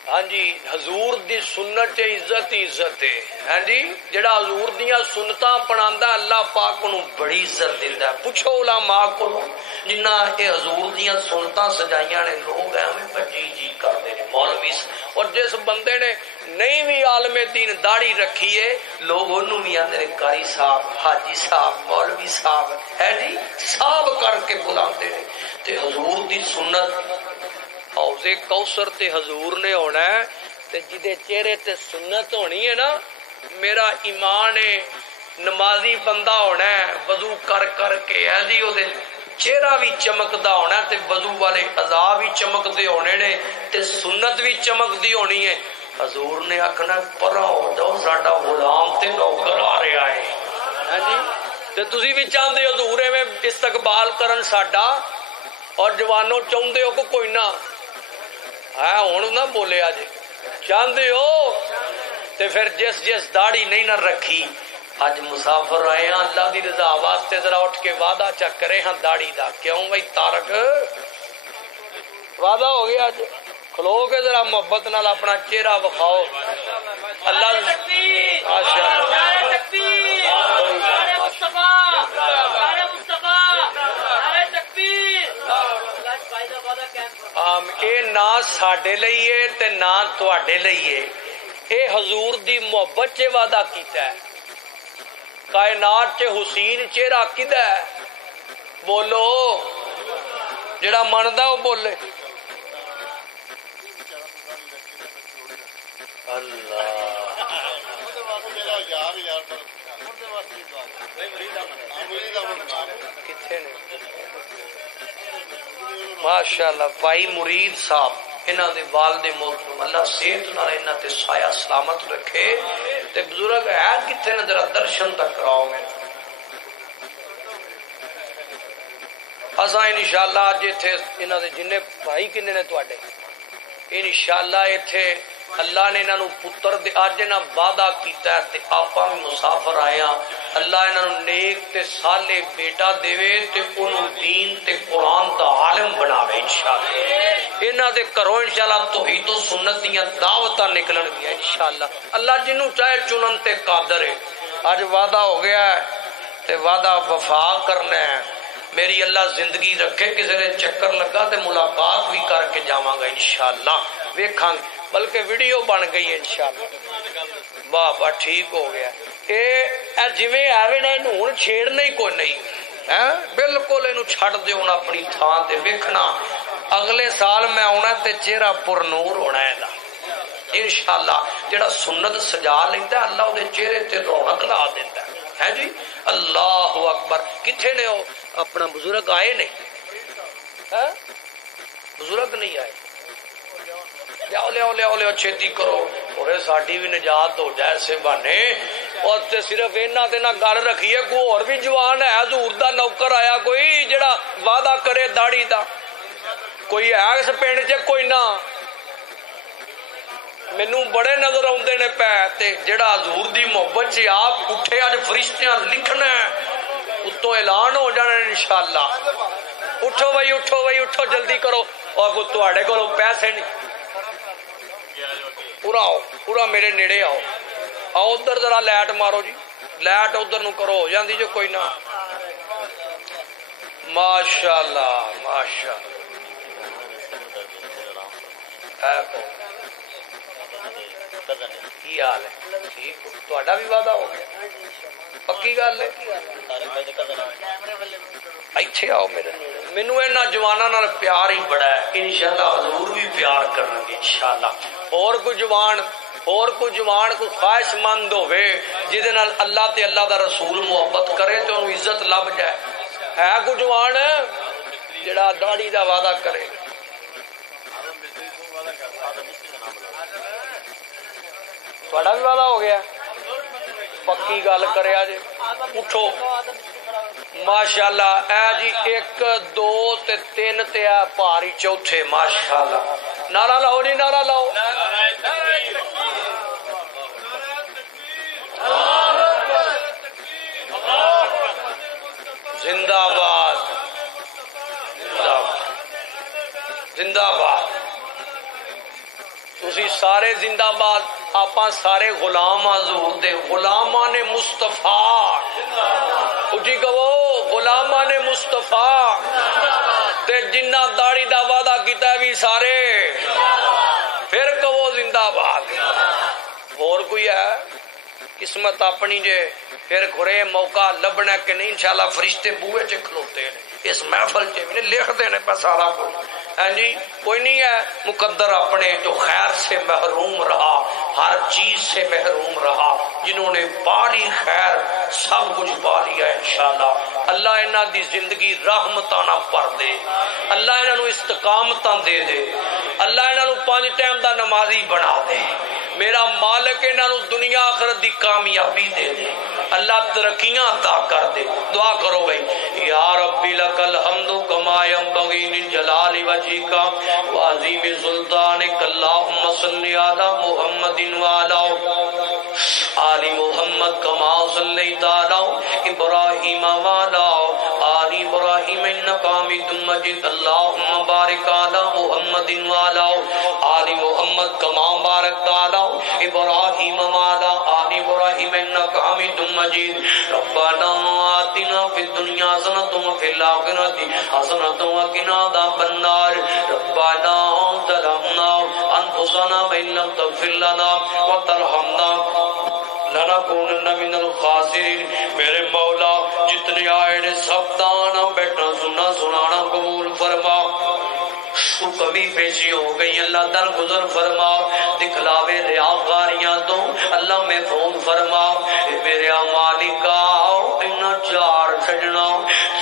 ہاں جی حضور دی سنت عزت عزت ہے. ہاں جی جڑا حضور دیاں سنتاں اپناندا اللہ پاک انہوں بڑی عزت دیندا ہے. پوچھو علماء کولوں جنہ اے حضور دیاں سنتاں سجائیاں نے لوگ ایویں بجی جی کردے نے مولوی. اور جس بندے نے نہیں بھی عالم دین داڑھی رکھی ہے لوگ انہوں بھی آندے نے قاری صاحب، حاجی صاحب، مولوی صاحب ہے جی صاحب کر کے بلاندے نے. تے حضور دی سنت حوض کوثر تے حضور نے ہونا ہے تے جدے چہرے تے سنت ہونی ہے نا میرا ایمان ہے نمازی بندہ ہونا ہے وضو کر کر کے ہے جی او دے چہرہ بھی چمکدا ہونا تے وضو والے اعضاء بھی چمکدے ہونے نے تے سنت بھی چمکدی ہونی ہے. حضور نے آکھنا پرا ہو جاؤ ساڈا غلام تے نوکر آ رہا ہے. ہاں جی تے تسی بھی چاہندے ہو حضور میں استقبال کرن ساڈا اور جوانوں چاہندے ہو کہ کوئی نہ ہے ہن نہ بولے اج چاہندے ہو تے پھر جس جس داڑھی نہیں نہ رکھی اج مسافر آئے ہیں اللہ دی رضا واسطے ذرا اٹھ کے وعدہ چک کرے ہاں داڑھی دا. کیوں بھائی تارک وعدہ ہو گیا اج کھلو کے ذرا محبت نال اپنا چہرہ وکھاؤ. اللہ اے نہ ساڈے لئیے تے نہ تواڈے لئیے. اے حضور دی محبت چ وعدہ کیتا ہے. کائنات چ حسین چہرہ کدا ہے؟ بولو جڑا مندا وہ بولے. اللہ ماشاءاللہ بھائی مرید صاحب انہاں دے والد محترم اللہ صحت نال انہاں تے سایہ سلامت رکھے تے بزرگ ہے کتنے نے ذرا درشن تک کراؤ. میں اساں انشاءاللہ اج ایتھے انہاں دے جننے بھائی کنے نے تواڈے انشاءاللہ ایتھے اللہ نے انہاں نو پتر دے اج انہاں وعدہ کیتا ہے تے آپاں بھی مسافر آئے ہاں اللہ انہاں نو نیک تے صالح بیٹا دیوے تے انہوں دین تے قرآن دا عالم بناوے انشاءاللہ انہاں دے گھروں انشاءاللہ توحید و سنت دیاں دعوتاں نکلن گیاں انشاءاللہ اللہ جنوں چاہے چنن تے قادر ہے اج وعدہ ہو گیا ہے تے وعدہ وفا کرنا ہے میری اللہ زندگی رکھے کسی نے چکر لگا تے ملاقات بھی کر کے جاواں گا انشاءاللہ ویکھاں بلکہ ویڈیو بن گئی ہے انشاءاللہ واہ واہ ٹھیک ہو گیا اے جویں آوے نا اینوں ہن چھیڑنا ہی کوئی نہیں بالکل اینوں چھڈ دیو نا اپنی تھاں تے ویکھنا اگلے سال میں آنا تے چہرہ پر نور ہونا ہے دا انشاءاللہ جڑا سنت سجا لیندا اللہ او دے چہرے تے رونق لا دیندا ہے جی اللہ اکبر کتھے نے او اپنا بزرگ آئے نہیں بزرگ نہیں آئے لیاؤ لیاؤ لیاؤ لیاؤ چھتی کرو اور ساڈی بھی نجات ہو جائے سے بہانے اور تے صرف انہاں تے نہ گل رکھیے کوئی اور بھی جوان ہے حضور دا نوکر آیا کوئی جڑا وعدہ کرے داڑھی دا کوئی ہے اس پنڈ چ کوئی نہ مینوں بڑے نظر آوندے نے پے تے جڑا حضور دی محبت چ آپ اٹھے اج فرشتیاں لکھنا اتو اعلان ہو جانا انشاءاللہ اٹھو بھائی اٹھو بھائی اٹھو جلدی کرو اور کوئی تواڈے کولوں پیسے نہیں پورا آؤ پورا میرے نیڑے آؤ آؤ ادھر ذرا لائٹ مارو جی لائٹ ادھر نو کرو ہو جاندی جو کوئی نہ ماشاءاللہ ماشاءاللہ کی حال ہے ٹھیک تہاڈا بھی وعدہ ہو گیا پکی گل ہے ایتھے آؤ میرے مینوں انہاں جواناں نال پیار ہی بڑا ہے انشاءاللہ حضور بھی پیار کرن گے انشاءاللہ اور کوئی جوان کوئی خواہش مند ہوے جہدے نال اللہ تے اللہ دا رسول محبت کرے تے اونوں عزت لب جائے ہے کوئی جوان جڑا داڑھی دا وعدہ کرے تہاڈا بھی وعدہ ہو گیا پکی گل کریا جی اٹھو ماشاءاللہ اے جی 1 2 تے 3 تے اے پاری چوتھے ماشاءاللہ نعرہ لاؤ جی نعرہ لاؤ زندہ باد زندہ باد تسی سارے زندہ باد آپاں سارے غلام حضور دے غلامان مصطفیٰ اٹھی کہو غلامان مصطفیٰ تے جنہ داڑھی دا وعدہ کیتا ہے بھی سارے پھر کہو زندہ باد اور کوئی ہے قسمت اپنی جے پھر گھرے موقع لبنا کہ نہیں انشاءاللہ فرشتے بوئے چ کھلوتے ہیں اس محفل چ بھی لکھ دینے پہ سارا کچھ ہاں جی کوئی نہیں ہے مقدر اپنے جو خیر سے محروم رہا ہر چیز سے محروم رہا جنہوں نے پالی خیر سب کچھ پا لیا انشاءاللہ اللہ انہاں دی زندگی رحمتاں نہ بھر دے اللہ انہاں نو استقامتاں دے دے اللہ انہاں نو 5 ٹائم دا نمازی بنا دے میرا مالک انہاں نو دنیا آخرت دی کامیابی دے دے اللہ ترقیاں عطا کر دے دعا کرو بھائی یا ربی لک الحمد کما ینبغی لجلال وجهک وعظیم سلطانک اللهم صل علی محمد وعلی آل محمد کما صلیت علی ابراہیم وعلی آل ابراہیم انک حمید مجید اللهم بارک علی محمد وعلی آل محمد کما بارکت علی ابراہیم وعلی آل ابراہیم انک حمید مجید ربنا آتنا فی الدنیا حسنۃ وفی الآخرۃ حسنۃ وقنا عذاب النار ربنا ظلمنا انفسنا وان لم تغفر لنا وترحمنا لنکونن من الخاسرین میرے مولا جتنے آئے نے سب دانا بیٹھنا سننا سنانا قبول فرما تو کبھی پیشی ہو گئی اللہ در گزر فرما دکھلاوے ریاکاریاں تو اللہ محفوظ فرما میرے مالکا انہاں 4 سجنا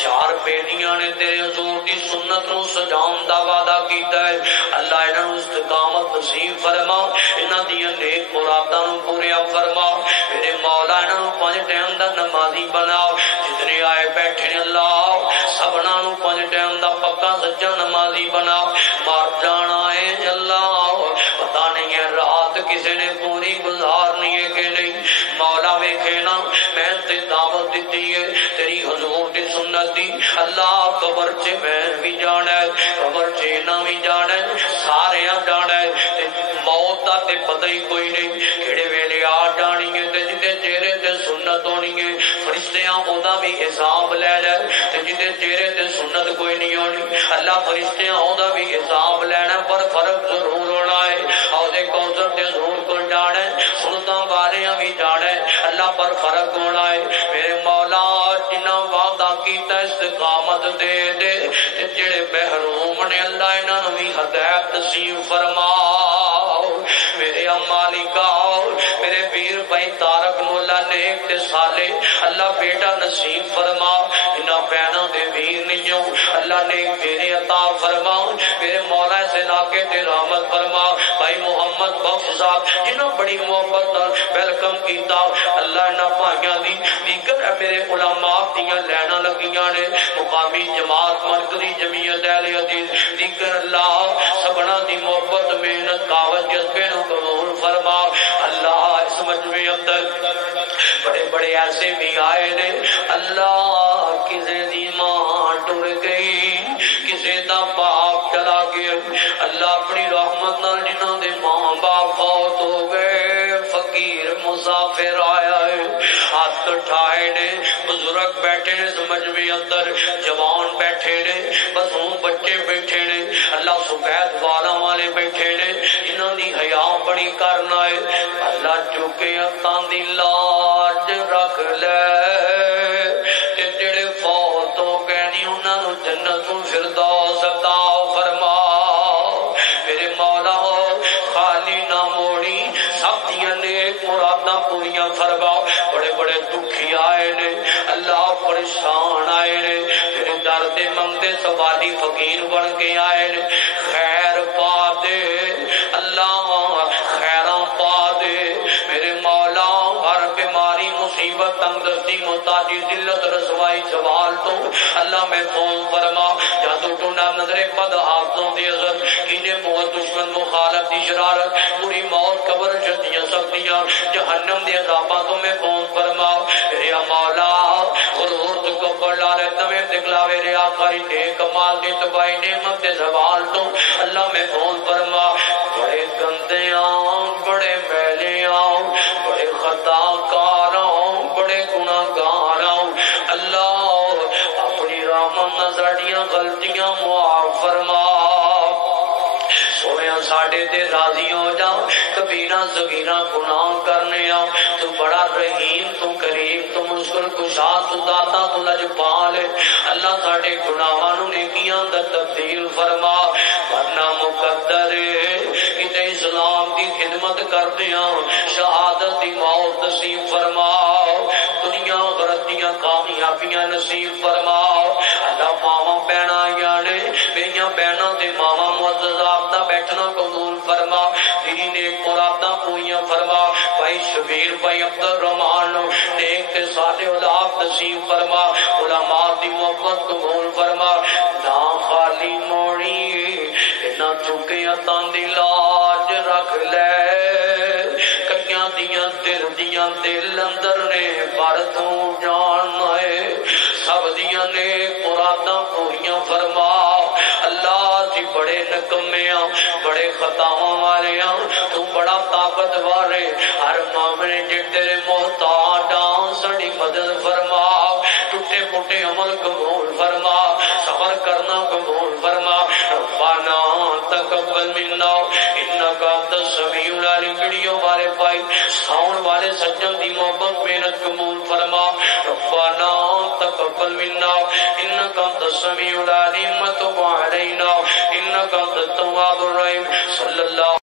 4 بیٹیاں نے تیرے حضور دی سنت نو سجاؤن دا وعدہ کیتا ہے اللہ انہاں نو استقامت نصیب فرما انہاں دیاں نیک مراداں نو پوریا فرما میرے مولا انہاں نو 5 ٹائم دا نمازی بناؤ جتنے آئے بیٹھے اللہ سبنا نو 5 ٹائم دا پکا سچا نمازی بنا. مر جانا ہے اللہ پتہ نہیں ہے رات کسی نے پوری گزارنی ہے کہ نہیں. مولا ویکھے نا میں تے دعوت دیتی ہے تیری حضور دی سنت دی. اللہ قبر چ میں بھی جانا ہے قبر چ نہ بھی جانا ہے سارے جانا ہے. موت دا تے پتہ ہی کوئی نہیں کہڑے ویلے آ جانی ہے. تے جدے چہرے تے سنت ہونی ہے فرشتیاں اودا بھی حساب لے لے. تے جدے چہرے تے سنت کوئی نہیں ہونی اللہ فرشتیاں اودا بھی حساب لینا. پر فرق ضرور ہونا ہے اودے کوثر تے ضرور کو جانا ہے سنتاں والیاں بھی جانا ہے اللہ. پر فرق ہونا ہے میرے مولا جنہاں وعدہ کیتا استقامت دے دے تے جڑے محروم نے اللہ انہاں نوں بھی ہدایت نصیب فرما. میرے مالکا میرے پیر بھائی تارک مولا نیک تے صالح اللہ بیٹا نصیب فرما. انہاں بہناں دے ویر نہیں اللہ نیک تیرے عطا فرما. میرے مولا اس علاقے تے رحمت فرما. بھائی محمد بخش صاحب جنہاں بڑی محبت نال ویلکم کیتا اللہ انہاں بھائیاں دی دیگر میرے علماء دیاں لینا لگیاں نے مقامی جماعت مرکزی جمعیت اہل حدیث دیگر اللہ سبنا دی محبت محنت کاوش جذبے نو قبول فرما. اللہ اس مجمع اندر بڑے بڑے ایسے بھی آئے نے اللہ کسی دی ماں ٹر گئی کسی دا باپ چلا گیا اللہ اپنی رحمت نال جنہاں دے ماں باپ فوت ہو گئے فقیر مسافر آیا ہے ہاتھ اٹھائے نے بزرگ بیٹھے نے سمجھ میں اندر جوان بیٹھے نے بس ہوں بچے بیٹھے نے اللہ سفید والا والے بیٹھے نے انہاں دی حیا بڑی کرنا ہے اللہ چکے ہتھاں دی لاج رکھ لے تے جڑے فوت ہو گئے نی انہاں نوں جنت الفردوس عطا فرما. میرے مولا خالی نہ موڑی سب دیاں نیک مراداں پوریاں فرما. بڑے بڑے دکھی آئے نے اللہ پریشان آئے نے تیرے درد منگتے سوالی فقیر بن کے آئے نے خیر پا دے اللہ خیراں پا دے. میرے مولا ہر بیماری مصیبت تنگ دستی محتاجی ذلت رسوائی سوال تو اللہ محفوظ فرما. جادو ٹونا نظر بد حافظوں دی عزت کینے موت دشمن مخالف دی شرارت پوری موت قبر شدیاں سختیاں جہنم دی عذاباں تو محفوظ فرما. یا مولا غرور تکبر لعنت تمہیں دکھلاوے ریا کاری نیک مال دی تباہی نعمت دے زوال تو اللہ محفوظ فرما. بڑے گندیاں بڑے میلیاں بڑے خطا کاراں بڑے گناہ گاراں اللہ اپنی رحمت نہ ساڈیاں غلطیاں معاف فرما. سونے ساڈے تے راضی ہو جا کبیرہ صغیرہ گناہ کرنے آ تو بڑا رحیم تو کریم تو مشکل کشا تو داتا تو لجپال اللہ ساڈے گناہاں نوں نیکیاں دا تبدیل فرما. ورنہ مقدر کتے اسلام دی خدمت کردیاں شہادت دی موت نصیب فرما. دنیا آخرت دیاں کامیابیاں نصیب فرما. اللہ ماواں بہناں یانے میریاں بہناں تے ماواں معززات دا بیٹھنا قبول فرما. تیری نیک مراداں پوریاں فرما. بھائی شبیر بھائی عبد الرحمان نیک تے صالح اولاد نصیب فرما. علماء دی محبت قبول فرما. نہ خالی موڑی نہ چکے ہتھاں دی لاج رکھ لے کئیاں دیاں دل دیاں دل اندر نے پر تو جاننا ہے سب دیاں نیک مراداں پوریاں فرما. اللہ جی بڑے نکمے ہاں بڑے خطاواں والے ہاں تو بڑا طاقت والے ہر معاملے جے تیرے محتاج ہاں ساڈی مدد فرما. ٹوٹے پھوٹے عمل قبول فرما. صبر کرنا قبول فرما. ربنا تقبل منا انک انت السمیع العلیم. ویڈیو والے بھائی ساؤنڈ والے سجن دی محبت محنت قبول فرما. ربنا تقبل منا انک انت السمیع العلیم وتب علینا انک انت التواب الرحیم. صلی اللہ